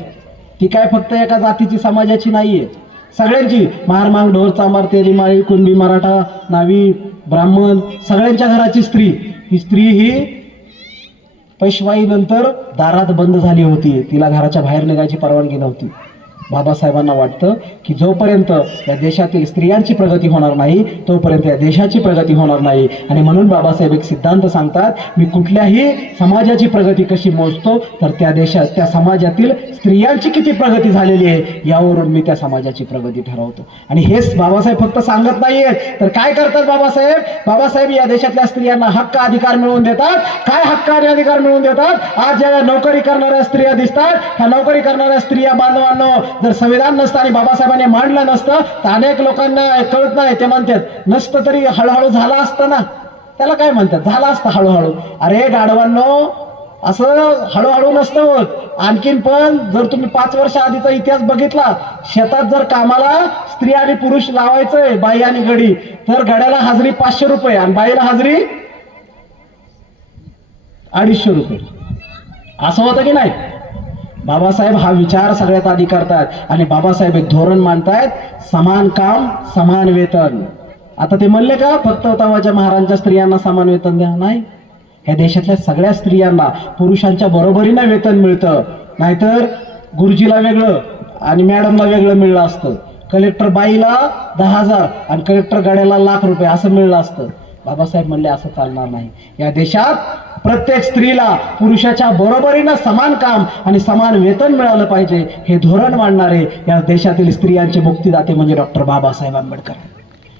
ती काय फक्त एका जातीची समाजाची नाहीये, सगळ्यांची. महार मांग ढोर चांबार तेली माळी कुणबी मराठा नावी ब्राह्मण सगळ्यांच्या घराची स्त्री. ही स्त्री ही पेशवाई नंतर दारात बंद झाली होती, तिला घराच्या बाहेर निघायची परवानगी नव्हती. बाबासाहेबांना वाटतं की जोपर्यंत या देशातील स्त्रियांची प्रगती होणार नाही तोपर्यंत या देशाची प्रगती होणार नाही. आणि म्हणून बाबासाहेब एक सिद्धांत सांगतात, मी कुठल्याही समाजाची प्रगती कशी मोजतो तर त्या समाजातील स्त्रियांची किती प्रगती झालेली आहे यावरून मी त्या समाजाची प्रगती ठरवतो. आणि हेच बाबासाहेब फक्त सांगत नाहीयेत तर काय करतात बाबासाहेब या देशातल्या स्त्रियांना हक्क अधिकार मिळवून देतात. काय हक्क आणि अधिकार मिळवून देतात? आज ज्या नोकरी करणाऱ्या स्त्रिया दिसतात, ह्या नोकरी करणाऱ्या स्त्रिया बांधवांनो, जर संविधान नसतं आणि बाबासाहेबांनी मांडलं नसतं तर अनेक लोकांना कळत नाही, ते म्हणतात नसतं तरी हळूहळू झालं असतं ना. त्याला काय म्हणतात? झालं असतं हळूहळू. अरे गाढवांनो, असं हळूहळू नसतं होत. आणखीन पण जर तुम्ही 5 वर्ष आधीचा इतिहास बघितला, शेतात जर कामाला स्त्री आणि पुरुष लावायचंय, बाई आणि गडी, तर गड्याला हाजरी 500 रुपये आणि बाईला हाजरी 250 रुपये. असं होतं की नाही? बाबासाहेब हा विचार सगळ्यात आधी करतात आणि बाबासाहेब एक धोरण मांडतायत, समान काम समान वेतन. आता ते म्हणले का फक्त तवाच्या महाराजांच्या स्त्रियांना समान वेतन द्या? नाही, ह्या देशातल्या सगळ्या स्त्रियांना पुरुषांच्या बरोबरीनं वेतन मिळतं. नाहीतर गुरुजीला वेगळं आणि मॅडमला वेगळं मिळलं असतं, कलेक्टर बाईला 10,000 आणि कलेक्टर गाड्याला ₹1,00,000 असं मिळलं असतं. बाबासाहेब म्हणले असं चालणार नाही. या देशात प्रत्येक स्त्रीला पुरुषाच्या बरोबरीनं समान काम आणि समान वेतन मिळालं पाहिजे, हे धोरण मांडणारे या देशातील स्त्रियांचे मुक्तिदाते म्हणजे डॉक्टर बाबासाहेब आंबेडकर.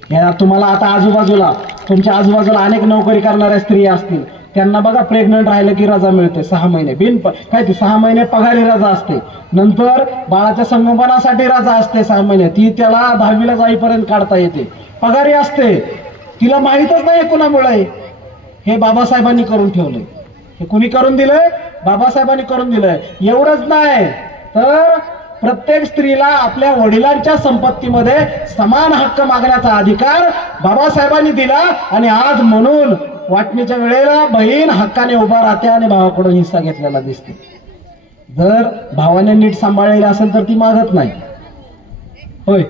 या तुम्हाला आता तुमच्या आजूबाजूला अनेक नोकरी करणाऱ्या स्त्रिया असतील, त्यांना बघा प्रेग्नंट राहिलं की रजा मिळते 6 महिने ती 6 महिने पगारी रजा असते. नंतर बाळाच्या संगोपनासाठी रजा असते 6 महिने, ती त्याला 10वीला जाईपर्यंत काढता येते, पगारी असते. तिला माहीतच नाही कुणामुळे. हे बाबासाहेबांनी करून ठेवलंय. हे कुणी करून दिलंय? बाबासाहेबांनी करून दिलंय. एवढंच नाही तर प्रत्येक स्त्रीला आपल्या वडिलांच्या संपत्तीमध्ये समान हक्क मागण्याचा अधिकार बाबासाहेबांनी दिला. आणि आज म्हणून वाटणीच्या वेळेला बहीण हक्काने उभा राहते आणि भावाकडून हिस्सा घेतलेला दिसते. जर भावाने नीट सांभाळलेला असेल तर ती मागत नाही, होय.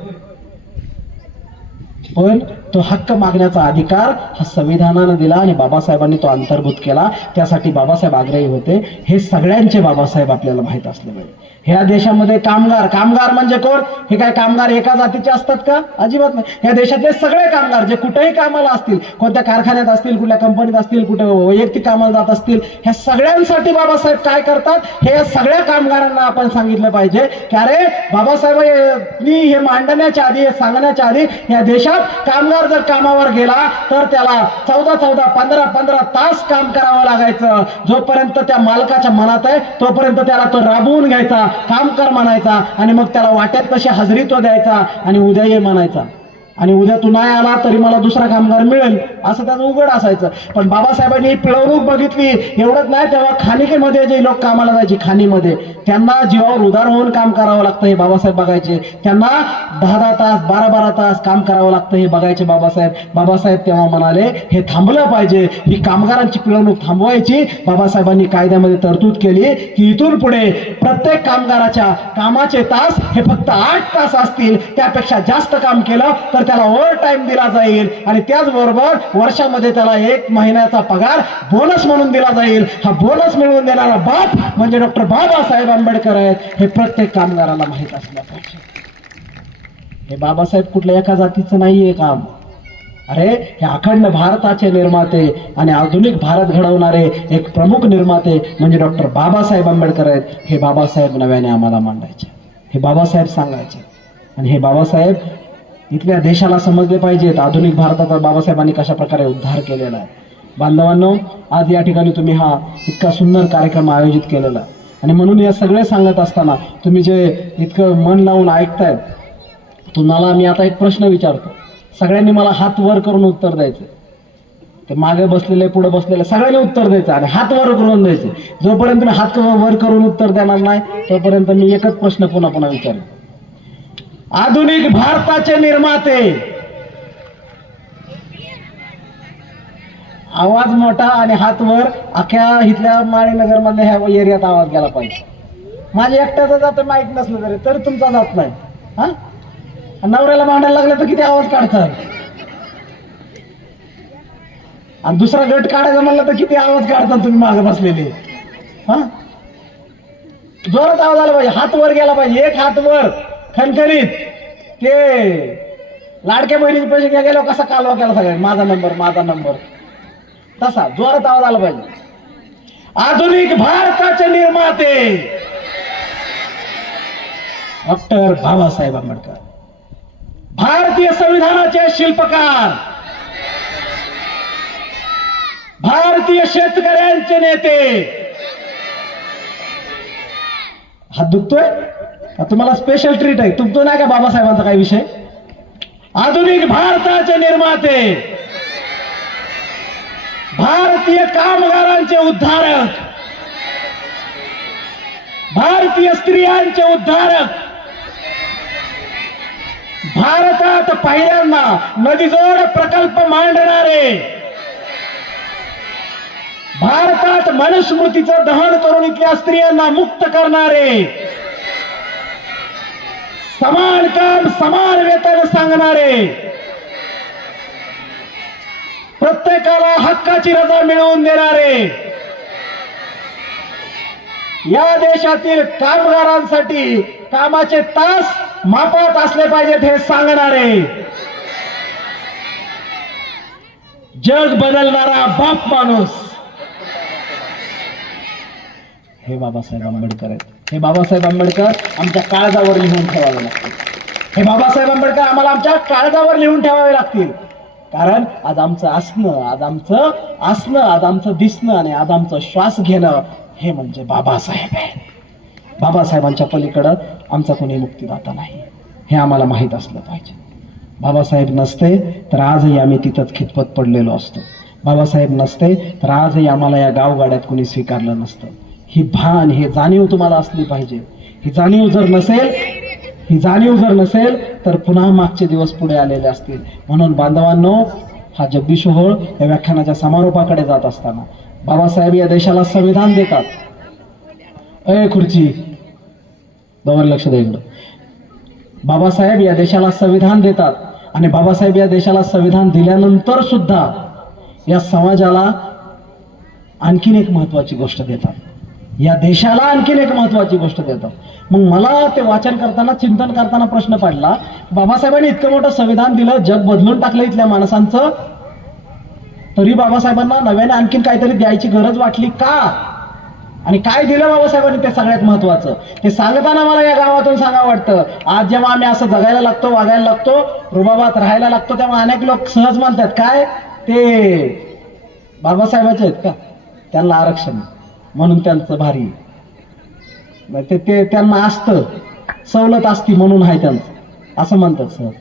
पण तो हक्क मागण्याचा अधिकार हा संविधानानं दिला आणि बाबासाहेबांनी तो अंतर्भूत केला. त्यासाठी बाबासाहेब आग्रही होते. हे सगळ्यांचे बाबासाहेब आपल्याला माहीत असले पाहिजे. ह्या देशामध्ये कामगार म्हणजे कोण? हे काय कामगार एका जातीचे असतात का? अजिबात नाही. ह्या देशातले सगळे कामगार जे कुठेही कामाला असतील, कोणत्या कारखान्यात असतील, कुठल्या कंपनीत असतील, कुठे वैयक्तिक कामाला जात असतील, ह्या सगळ्यांसाठी बाबासाहेब काय करतात हे सगळ्या कामगारांना आपण सांगितलं पाहिजे की अरे बाबासाहेबांनी हे मांडण्याच्या आधी, हे सांगण्याच्या आधी या देशात कामगार जर कामावर गेला तर त्याला 14-14, 15-15 तास काम करावं लागायचं. जोपर्यंत त्या मालकाच्या मनात आहे तोपर्यंत त्याला तो राबवून घ्यायचा, काम कर म्हणायचा आणि मग त्याला वाट्यात कशी हजेरी तो द्यायचा आणि उद्या ये म्हणायचा. आणि उद्या तू नाही आला तरी मला दुसरा कामगार मिळेल असं त्याचं उघड असायचं. पण बाबासाहेबांनी ही पिळवणूक बघितली. एवढंच नाही, तेव्हा खाणीमध्ये जे लोक कामाला जायचे, खाणीमध्ये त्यांना जीवावर उदार होऊन काम करावं लागतं हे बाबासाहेब बघायचे. त्यांना 10-10 तास, 12-12 तास काम करावं लागतं हे बघायचे बाबासाहेब तेव्हा म्हणाले हे थांबलं पाहिजे, ही कामगारांची पिळवणूक थांबवायची. बाबासाहेबांनी कायद्यामध्ये तरतूद केली की इथून पुढे प्रत्येक कामगाराच्या कामाचे तास हे फक्त 8 तास असतील. त्यापेक्षा जास्त काम केलं तर त्याला ओव्हर टाइम दिला जाईल आणि त्याचबरोबर वर्षामध्ये त्याला 1 महिन्याचा पगार बोनस म्हणून दिला जाईल. हा बोनस मिळवून देणारा बाप म्हणजे डॉक्टर बाबासाहेब आंबेडकर आहेत, हे प्रत्येक कामगाराला माहीत असलं पाहिजे. हे बाबासाहेब कुठल्या एका जातीचं नाहीये काम. अरे हे अखंड भारताचे निर्माते आणि आधुनिक भारत घडवणारे एक प्रमुख निर्माते म्हणजे डॉक्टर बाबासाहेब आंबेडकर आहेत. हे बाबासाहेब नव्याने आम्हाला मांडायचे, हे बाबासाहेब सांगायचे. आणि हे बाबासाहेब इथल्या देशाला समजले पाहिजेत आधुनिक भारताचा बाबासाहेबांनी कशा प्रकारे उद्धार केलेला आहे. बांधवांनो, आज या ठिकाणी तुम्ही हा इतका सुंदर कार्यक्रम आयोजित केलेला आहे आणि म्हणून या सगळे सांगत असताना तुम्ही जे इतकं मन लावून ऐकताय, तुम्हाला मी आता एक प्रश्न विचारतो. सगळ्यांनी मला हात वर करून उत्तर द्यायचं. ते मागे बसलेले पुढे बसलेले सगळ्यांनी उत्तर द्यायचं आणि हात वर करून द्यायचे. जोपर्यंत तुम्ही हात वर करून उत्तर देणार नाही तोपर्यंत मी एकच प्रश्न पुन्हा पुन्हा विचारलो. आधुनिक भारताचे निर्माते, आवाज मोठा आणि हात वर, अख्ख्या इथल्या माळीनगर मधल्या ह्या एरियात आवाज गेला पाहिजे. माझ्या एकट्याचा जातो माईक नसलं तरी तुमचा जात नाही. हा, नवऱ्याला भांडायला लागलं तर किती आवाज काढतात आणि दुसरा गट काढायचा म्हणलं तर किती आवाज काढतात तुम्ही मागे बसलेले. हा, जोरात आवाज आला पाहिजे, हात वर गेला पाहिजे. एक हात वर खणखणीत. ते लाडक्या बहिणीचे पैसे गेल्यावर कसा कालवा केला सगळ्यांनी, माझा नंबर माझा नंबर, तसा जोरात आवाज आला पाहिजे. आधुनिक भारताचे निर्माते डॉक्टर बाबासाहेब आंबेडकर, भारतीय संविधानाचे शिल्पकार, भारतीय शेतकऱ्यांचे नेते. हात दुखतोय का तुम्हाला? स्पेशल ट्रीट आहे. तुमतो नाही का बाबासाहेबांचा काही विषय? आधुनिक भारताचे निर्माते, भारतीय कामगारांचे उद्धारक, भारतीय स्त्रियांचे उद्धारक, भारतात पहिल्यांदा नदीजोड प्रकल्प मांडणारे, भारतात मनुस्मृतीचं दहन करून इथल्या स्त्रियांना मुक्त करणारे, समान काम समान वेतन सांगणारे, प्रत्येकाला हक्काची रजा मिळवून देणारे, या देशातील कामगारांसाठी कामाचे तास मापात असले पाहिजेत हे सांगणारे, जग बदलणारा बाप माणूस हे बाबासाहेब आंबेडकर आहेत. हे बाबासाहेब आंबेडकर आमच्या काळजावर लिहून ठेवावे लागतील. हे बाबासाहेब आंबेडकर आम्हाला आमच्या काळजावर लिहून ठेवावे लागतील. कारण आज आमचं असणं, आज आमचं दिसणं आणि आज आमचं श्वास घेणं हे म्हणजे बाबासाहेब आहे. बाबासाहेबांच्या पलीकडं आमचा कोणी मुक्तिदाता नाही हे आम्हाला माहीत असलं पाहिजे. बाबासाहेब नसते तर आजही आम्ही तिथंच खितपत पडलेलो असतो. बाबासाहेब नसते तर आजही आम्हाला या गावगाड्यात कोणी स्वीकारलं नसतं. ही भान, ही जाणीव तुम्हाला असली पाहिजे. ही जाणीव जर नसेल तर पुन्हा मागचे दिवस पुढे आलेले असतील. म्हणून बांधवांनो, हा जगदीश ओहोळ या व्याख्यानाच्या समारोपाकडे जात असताना बाबासाहेब या देशाला संविधान देतात. खुर्ची दोन लक्ष द्या इकडं. बाबासाहेब या देशाला संविधान देतात आणि बाबासाहेब या देशाला संविधान दिल्यानंतर सुद्धा या समाजाला आणखीन एक महत्वाची गोष्ट देतात. या देशाला आणखीन एक महत्वाची गोष्ट देतात. मग मला ते वाचन करताना, चिंतन करताना प्रश्न पडला, बाबासाहेबांनी इतकं मोठं संविधान दिलं, जग बदलून टाकलं इथल्या माणसांचं, तरी बाबासाहेबांना नव्याने आणखीन काहीतरी द्यायची गरज वाटली का? आणि काय दिलं बाबासाहेबांनी ते सगळ्यात महत्वाचं? ते सांगताना मला या गावातून सांगावं वाटतं. आज जेव्हा आम्ही असं जगायला लागतो, वागायला लागतो, रुबाबात राहायला लागतो, तेव्हा अनेक लोक सहज म्हणतात काय ते बाबासाहेबाचे आहेत का, त्यांना आरक्षण म्हणून त्यांचं भारी, ते त्यांना असतं, सवलत असती म्हणून आहे त्यांचं, असं म्हणतात सहज.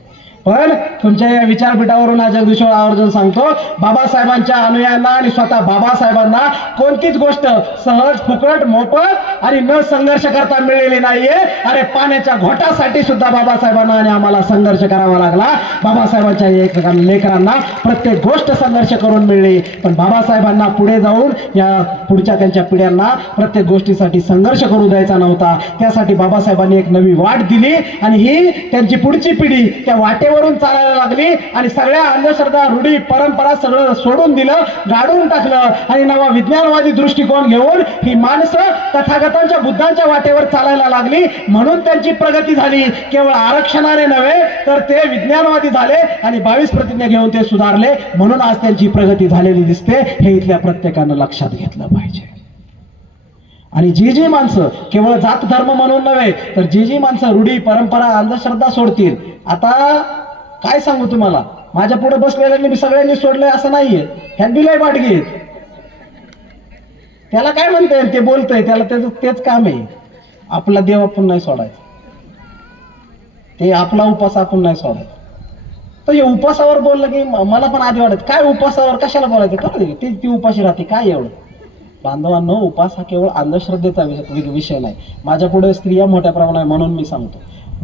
पण तुमच्या या विचारपीठावरून हा जगदीश ओहोळ आवर्जून सांगतो, बाबासाहेबांच्या अनुयायांना आणि स्वतः बाबासाहेबांना कोणतीच गोष्ट सहज, फुकट, मोफत आणि न संघर्ष करता मिळलेली नाहीये. अरे पाण्याच्या घोटासाठी सुद्धा बाबासाहेबांना आणि आम्हाला संघर्ष करावा लागला. बाबासाहेबांच्या लेकरांना प्रत्येक गोष्ट संघर्ष करून मिळली. पण बाबासाहेबांना पुढे जाऊन या पुढच्या त्यांच्या पिढ्यांना प्रत्येक गोष्टीसाठी संघर्ष करू द्यायचा नव्हता. त्यासाठी बाबासाहेबांनी एक नवी वाट दिली आणि ही त्यांची पुढची पिढी त्या वाटेवर वरून चालायला लागली आणि सगळ्या अंधश्रद्धा, रूढी, परंपरा सगळं सोडून दिलं, गाडून टाकलं आणि नवा विज्ञानवादी दृष्टिकोन घेऊन ही माणसं तथागतांच्या, बुद्धांच्या वाटेवर चालायला लागली. म्हणून त्यांची प्रगती झाली. केवळ आरक्षणाने नव्हे तर ते विज्ञानवादी झाले आणि 22 प्रतिज्ञा घेऊन ते सुधारले. म्हणून आज त्यांची प्रगती झालेली दिसते. हे इथल्या प्रत्येकानं लक्षात घेतलं पाहिजे. आणि जी माणसं केवळ जात धर्म म्हणून नव्हे तर जी माणसं रूढी, परंपरा, अंधश्रद्धा सोडतील, आता काय सांगू तुम्हाला, माझ्या पुढे बसलेल्यांनी मी सगळ्यांनी सोडलंय असं नाहीये. ह्यात बी लय वाट घेत. त्याला काय म्हणता येईल, ते बोलतंय, त्याला त्याचं तेच काम आहे. आपला देव आपण नाही सोडायचा, ते आपला उपास आपण नाही सोडायचा. तर हे उपासावर बोललं की मला पण आधी वाटत काय उपासावर कशाला बोलायचं का ती उपाशी राहते काय एवढं. बांधवांनो, उपास हा केवळ अंधश्रद्धेचा विषय नाही. माझ्या पुढे स्त्रिया मोठ्या प्रमाणात म्हणून मी सांगतो,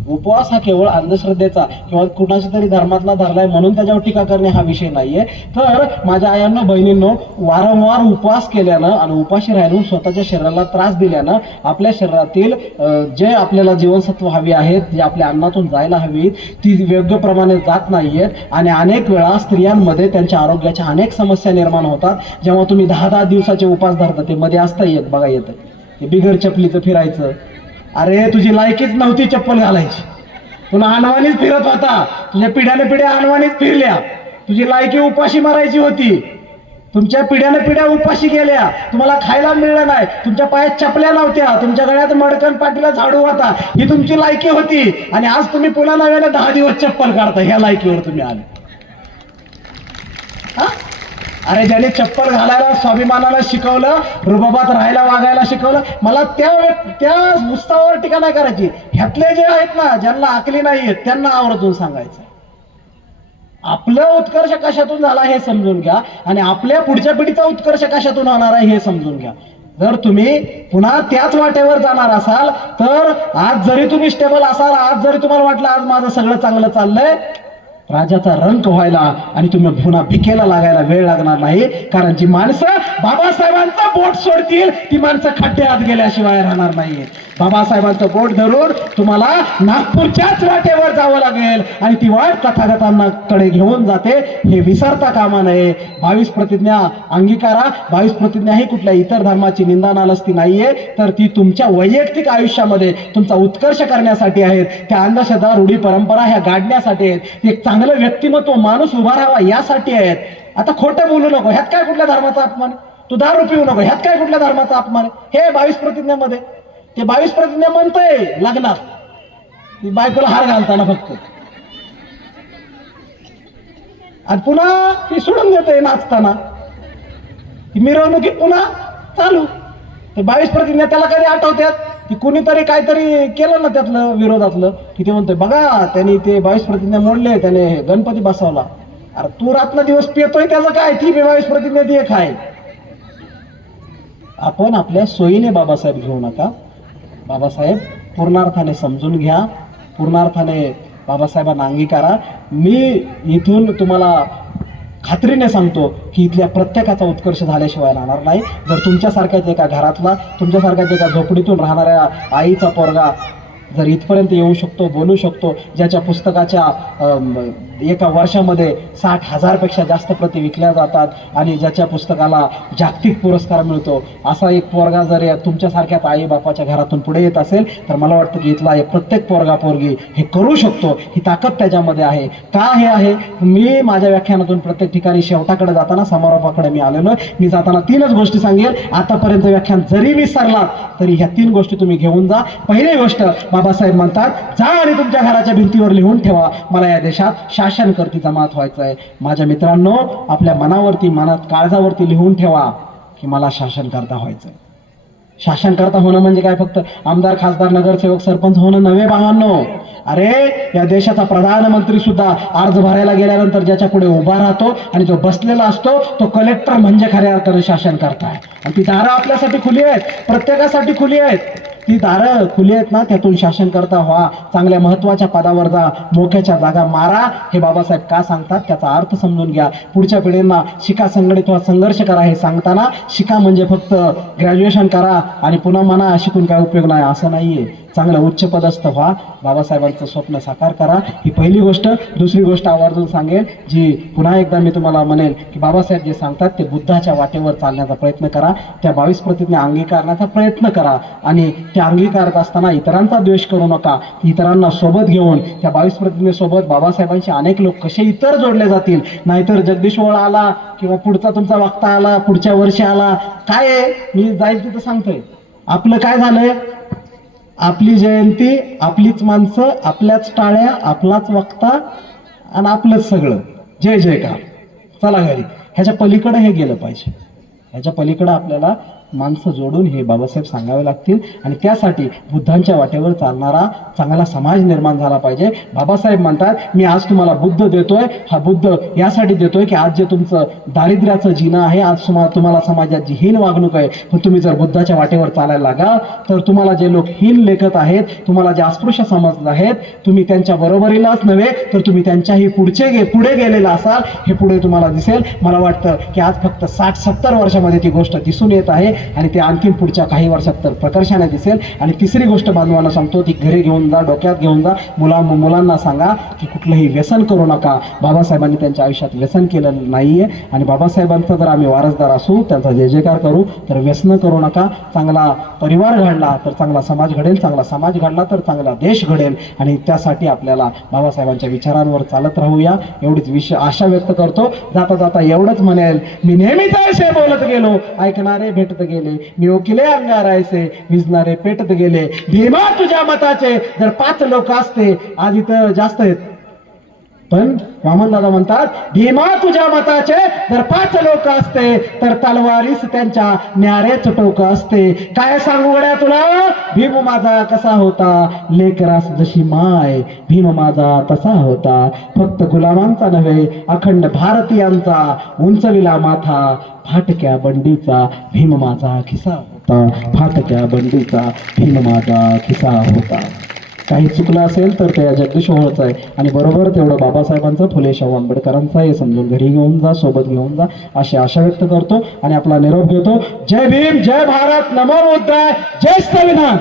उपवास हा केवळ अंधश्रद्धेचा किंवा कुणाच्या तरी धर्मातला धरलाय म्हणून त्याच्यावर टीका करणे हा विषय नाहीये. तर माझ्या आयांनो, बहिणींनो, वारंवार उपवास केल्यानं आणि उपाशी राहिलं स्वतःच्या शरीराला त्रास दिल्यानं आपल्या शरीरातील जे आपल्याला जीवनसत्व हवी आहेत, जे आपल्या अन्नातून जायला हवीत, ती योग्य प्रमाणे जात नाहीयेत आणि अनेक वेळा स्त्रियांमध्ये त्यांच्या आरोग्याच्या अनेक समस्या निर्माण होतात. जेव्हा तुम्ही 10-10 दिवसाचे उपास धरता, ते मध्ये असता येत बघा, येतं ते बिगर चपलीचं फिरायचं. अरे तुझी लायकीच नव्हती चप्पल घालायची, तुला अनवाणीच फिरत होता, तुझ्या पिढ्याने पिढ्या अनवाणीच फिरल्या, तुझी लायकी उपाशी मारायची होती, तुमच्या पिढ्याने पिढ्या उपाशी गेल्या, तुम्हाला खायला मिळलं नाही, तुमच्या पायात चपल्या नव्हत्या, तुमच्या गळ्यात मडकन पाठीला झाडू होता, ही तुमची लायकी होती. आणि आज तुम्ही पुन्हा नव्याने 10 दिवस चप्पल काढता, ह्या लायकीवर तुम्ही आले. अरे ज्याने चप्पल घालायला स्वाभिमानाला शिकवलं, रुबाबात राहायला वागायला शिकवलं, मला त्या उत्साहावर टीका नाही करायची. ह्यातले जे आहेत ना, ज्यांना आकली नाहीये त्यांना आवर्जून सांगायचं, आपलं उत्कर्ष कशातून झाला हे समजून घ्या आणि आपल्या पुढच्या पिढीचा उत्कर्ष कशातून होणार आहे हे समजून घ्या. जर तुम्ही पुन्हा त्याच वाटेवर जाणार असाल तर आज जरी तुम्ही स्टेबल असाल, आज जरी तुम्हाला वाटलं आज माझं सगळं चांगलं चाललंय, राजाचा रंक व्हायला आणि तुम्ही पुन्हा भिकेला लागायला वेळ लागणार नाही. कारण जी माणसं बाबासाहेबांचं बोट सोडतील ती माणसं खड्ड्यात गेल्याशिवाय राहणार नाहीये. बाबासाहेबांचं बोट धरून तुम्हाला नागपूरच्याच वाटेवर जावं लागेल आणि ती वाट तथागतांकडे घेऊन जाते हे विसरता कामा नये. 22 प्रतिज्ञा अंगीकारा. 22 प्रतिज्ञा ही कुठल्या इतर धर्माची निंदा नालस्ती नाहीये, तर ती तुमच्या वैयक्तिक आयुष्यामध्ये तुमचा उत्कर्ष करण्यासाठी आहेत. त्या अंधश्रद्धा, रूढी, परंपरा ह्या गाडण्यासाठी आहेत. एक चांगलं व्यक्तिमत्व, माणूस उभा राहावा यासाठी आहेत. आता खोटं बोलू नको, ह्यात काय कुठल्या धर्माचा अपमान, तू दारू पिऊ नको, ह्यात काय कुठल्या धर्माचा अपमान हे 22 प्रतिज्ञेमध्ये. ते 22 प्रतिज्ञा म्हणतंय लग्नात, ती बायकोला हार घालताना फक्त, आणि पुन्हा ती सोडून देते नाचताना, ती मिरवणुकीत पुन्हा चालू. ते 22 प्रतिज्ञा त्याला कधी आठवतात की कुणीतरी काहीतरी केलं ना त्यातलं विरोधातलं, की ते म्हणतोय बघा त्यांनी ते 22 प्रतिज्ञा मोडले, त्याने गणपती बसवला. अरे तू रात्र दिवस पितोय त्याचं काय, ती 22 प्रतिज्ञा ती एक आहे. आपण आपल्या सोयीने बाबासाहेब घेऊ नका. बाबासाहेब पूर्णार्थाने समजून घ्या, पूर्णार्थाने बाबासाहेबांना अंगीकारा. मी इथून तुम्हाला खात्रीने सांगतो की इथल्या प्रत्येकाचा उत्कर्ष झाल्याशिवाय राहणार नाही. जर तुमच्यासारख्याच एका घरातला, तुमच्यासारख्याच एका झोपडीतून राहणाऱ्या आईचा पोरगा जर इथपर्यंत येऊ शकतो, बोलू शकतो, ज्याच्या पुस्तकाच्या एका वर्षामध्ये 60,000 पेक्षा जास्त प्रती विकल्या जातात आणि ज्याच्या पुस्तकाला जागतिक पुरस्कार मिळतो, असा एक पोरगा जर तुमच्यासारख्याच आई बापाच्या घरातून पुढे येत असेल तर मला वाटतं की इथला एक प्रत्येक पोरगा पोरगी हे करू शकतो. ही ताकद त्याच्यामध्ये आहे. का हे आहे, मी माझ्या व्याख्यानातून प्रत्येक ठिकाणी शेवटाकडे जाताना, समारोपाकडे मी आलेलो. मी जाताना 3च गोष्टी सांगेल. आतापर्यंत व्याख्यान जरी विसरलात तरी ह्या 3 गोष्टी तुम्ही घेऊन जा. पहिली गोष्ट, बाबासाहेब म्हणतात जा आणि तुमच्या घराच्या भिंतीवर लिहून ठेवा, मला या देशात शासन करती जमात व्हायचं आहे. माझ्या मित्रांनो, आपल्या मनावरती, मनात काळजावरती लिहून ठेवा की मला शासनकर्ता व्हायचंय. शासनकर्ता होणं म्हणजे काय फक्त आमदार, खासदार, नगरसेवक, सरपंच होणं नव्हे भावांनो. अरे या देशाचा प्रधानमंत्री सुद्धा अर्ज भरायला गेल्यानंतर ज्याच्या पुढे उभा राहतो आणि जो बसलेला असतो तो कलेक्टर म्हणजे खऱ्या अर्थाने शासनकर्ता आहे. आणि ती दारं आपल्यासाठी खुली आहेत, प्रत्येकासाठी खुली आहेत. ती दारं खुली आहेत ना, त्यातून शासनकर्ता व्हा, चांगल्या महत्वाच्या पदावर जा, मोक्याच्या जागा मारा. हे बाबासाहेब का सांगतात त्याचा अर्थ समजून घ्या. पुढच्या पिढींना शिका, संघटित व्हा, संघर्ष करा. हे सांगताना शिका म्हणजे फक्त ग्रॅज्युएशन करा आणि पुन्हा म्हणा शिकून काय उपयोग नाही असं नाहीये. चांगलं उच्च पदस्थ व्हा, बाबासाहेबांचं स्वप्न साकार करा. ही पहिली गोष्ट. दुसरी गोष्ट आवर्जून सांगेल, जी पुन्हा एकदा मी तुम्हाला म्हणेल की बाबासाहेब जे सांगतात ते बुद्धाच्या वाटेवर चालण्याचा प्रयत्न करा. त्या 22 प्रतिज्ञा अंगीकारण्याचा प्रयत्न करा आणि त्या अंगीकारत असताना इतरांचा द्वेष करू नका. इतरांना सोबत घेऊन त्या 22 प्रतिज्ञेसोबत बाबासाहेबांचे अनेक लोक कसे इतर जोडले जातील. नाहीतर जगदीश ओळ आला किंवा पुढचा तुमचा वक्ता आला, पुढच्या वर्षी आला, काय आहे मी जाईल तिथं सांगतोय. आपलं काय झालंय, आपली जयंती, आपलीच माणसं, आपल्याच टाळ्या, आपलाच वक्ता आणि आपलंच सगळं जय जयकार, चला घरी. ह्याच्या पलीकडे हे गेलं पाहिजे. ह्याच्या पलीकडे आपल्याला माणसं जोडून हे बाबासाहेब सांगावे लागतील आणि त्यासाठी बुद्धांच्या वाटेवर चालणारा चांगला समाज निर्माण झाला पाहिजे. बाबासाहेब म्हणतात मी आज तुम्हाला बुद्ध देतोय, हा बुद्ध यासाठी देतोय की आज जे तुमचं दारिद्र्याचं जीणं आहे, आज तुम्हाला समाजात जी हीन वागणूक आहे, पण तुम्ही जर बुद्धाच्या वाटेवर चालायला लागाल तर तुम्हाला जे लोक हीन लेखत आहेत, तुम्हाला जे अस्पृश्य समजत आहेत, तुम्ही त्यांच्या बरोबरीलाच नव्हे तर तुम्ही त्यांच्याही पुढे गेलेला असाल, हे पुढे तुम्हाला दिसेल. मला वाटतं की आज फक्त 60-70 वर्षामध्ये ती गोष्ट दिसून येत आहे आणि ते आणखीन पुढच्या काही वर्षात तर प्रकर्षाने दिसेल. आणि तिसरी गोष्ट बांधवांना सांगतो, ती घरी घेऊन जा, डोक्यात घेऊन जा, मुलांना सांगा की कुठलंही व्यसन करू नका. बाबासाहेबांनी त्यांच्या आयुष्यात व्यसन केलेलं नाहीये आणि बाबासाहेबांचा जर आम्ही वारसदार असू, त्यांचा जय जयकार करू, तर व्यसन करू नका. चांगला परिवार घडला तर चांगला समाज घडेल, चांगला समाज घडला तर चांगला देश घडेल आणि त्यासाठी आपल्याला बाबासाहेबांच्या विचारांवर चालत राहूया एवढीच आशा व्यक्त करतो. जाता जाता एवढंच म्हणेल, मी नेहमीच ऐसे बोलत गेलो, ऐकणारे भेटत गेले, मी ओकिले अंगारायचे, विजणारे पेटत गेले. भीमा तुझ्या मताचे जर 5 लोक असते, आज इथं जास्त आहेत, पण वामनदादा म्हणतात भीमा तुझ्या मताचे जर 5 लोक असते तर तलवारीस त्यांच्या न्यारेच टोक असते. काय सांगू गड्या तुला, भीम माझा कसा होता, लेकरास जशी माय, भीम माझा तसा होता, फक्त गुलामांचा नव्हे अखंड भारतीयांचा उंचविला माथा, फाटक्या बंडीचा भीम माझा खिसा होता, फाटक्या बंडीचा भीम माझा खिसा होता. काही चुकलं असेल तर ते जगदीश ओळच आहे आणि बरोबर तेवढं बाबासाहेबांचं, फुले शाहू आंबेडकरांचा हे समजून घरी घेऊन जा, सोबत घेऊन जा, अशी आशा व्यक्त करतो आणि आपला निरोप घेतो. जय भीम, जय भारत, नमो बुद्धाय, जय संविधान.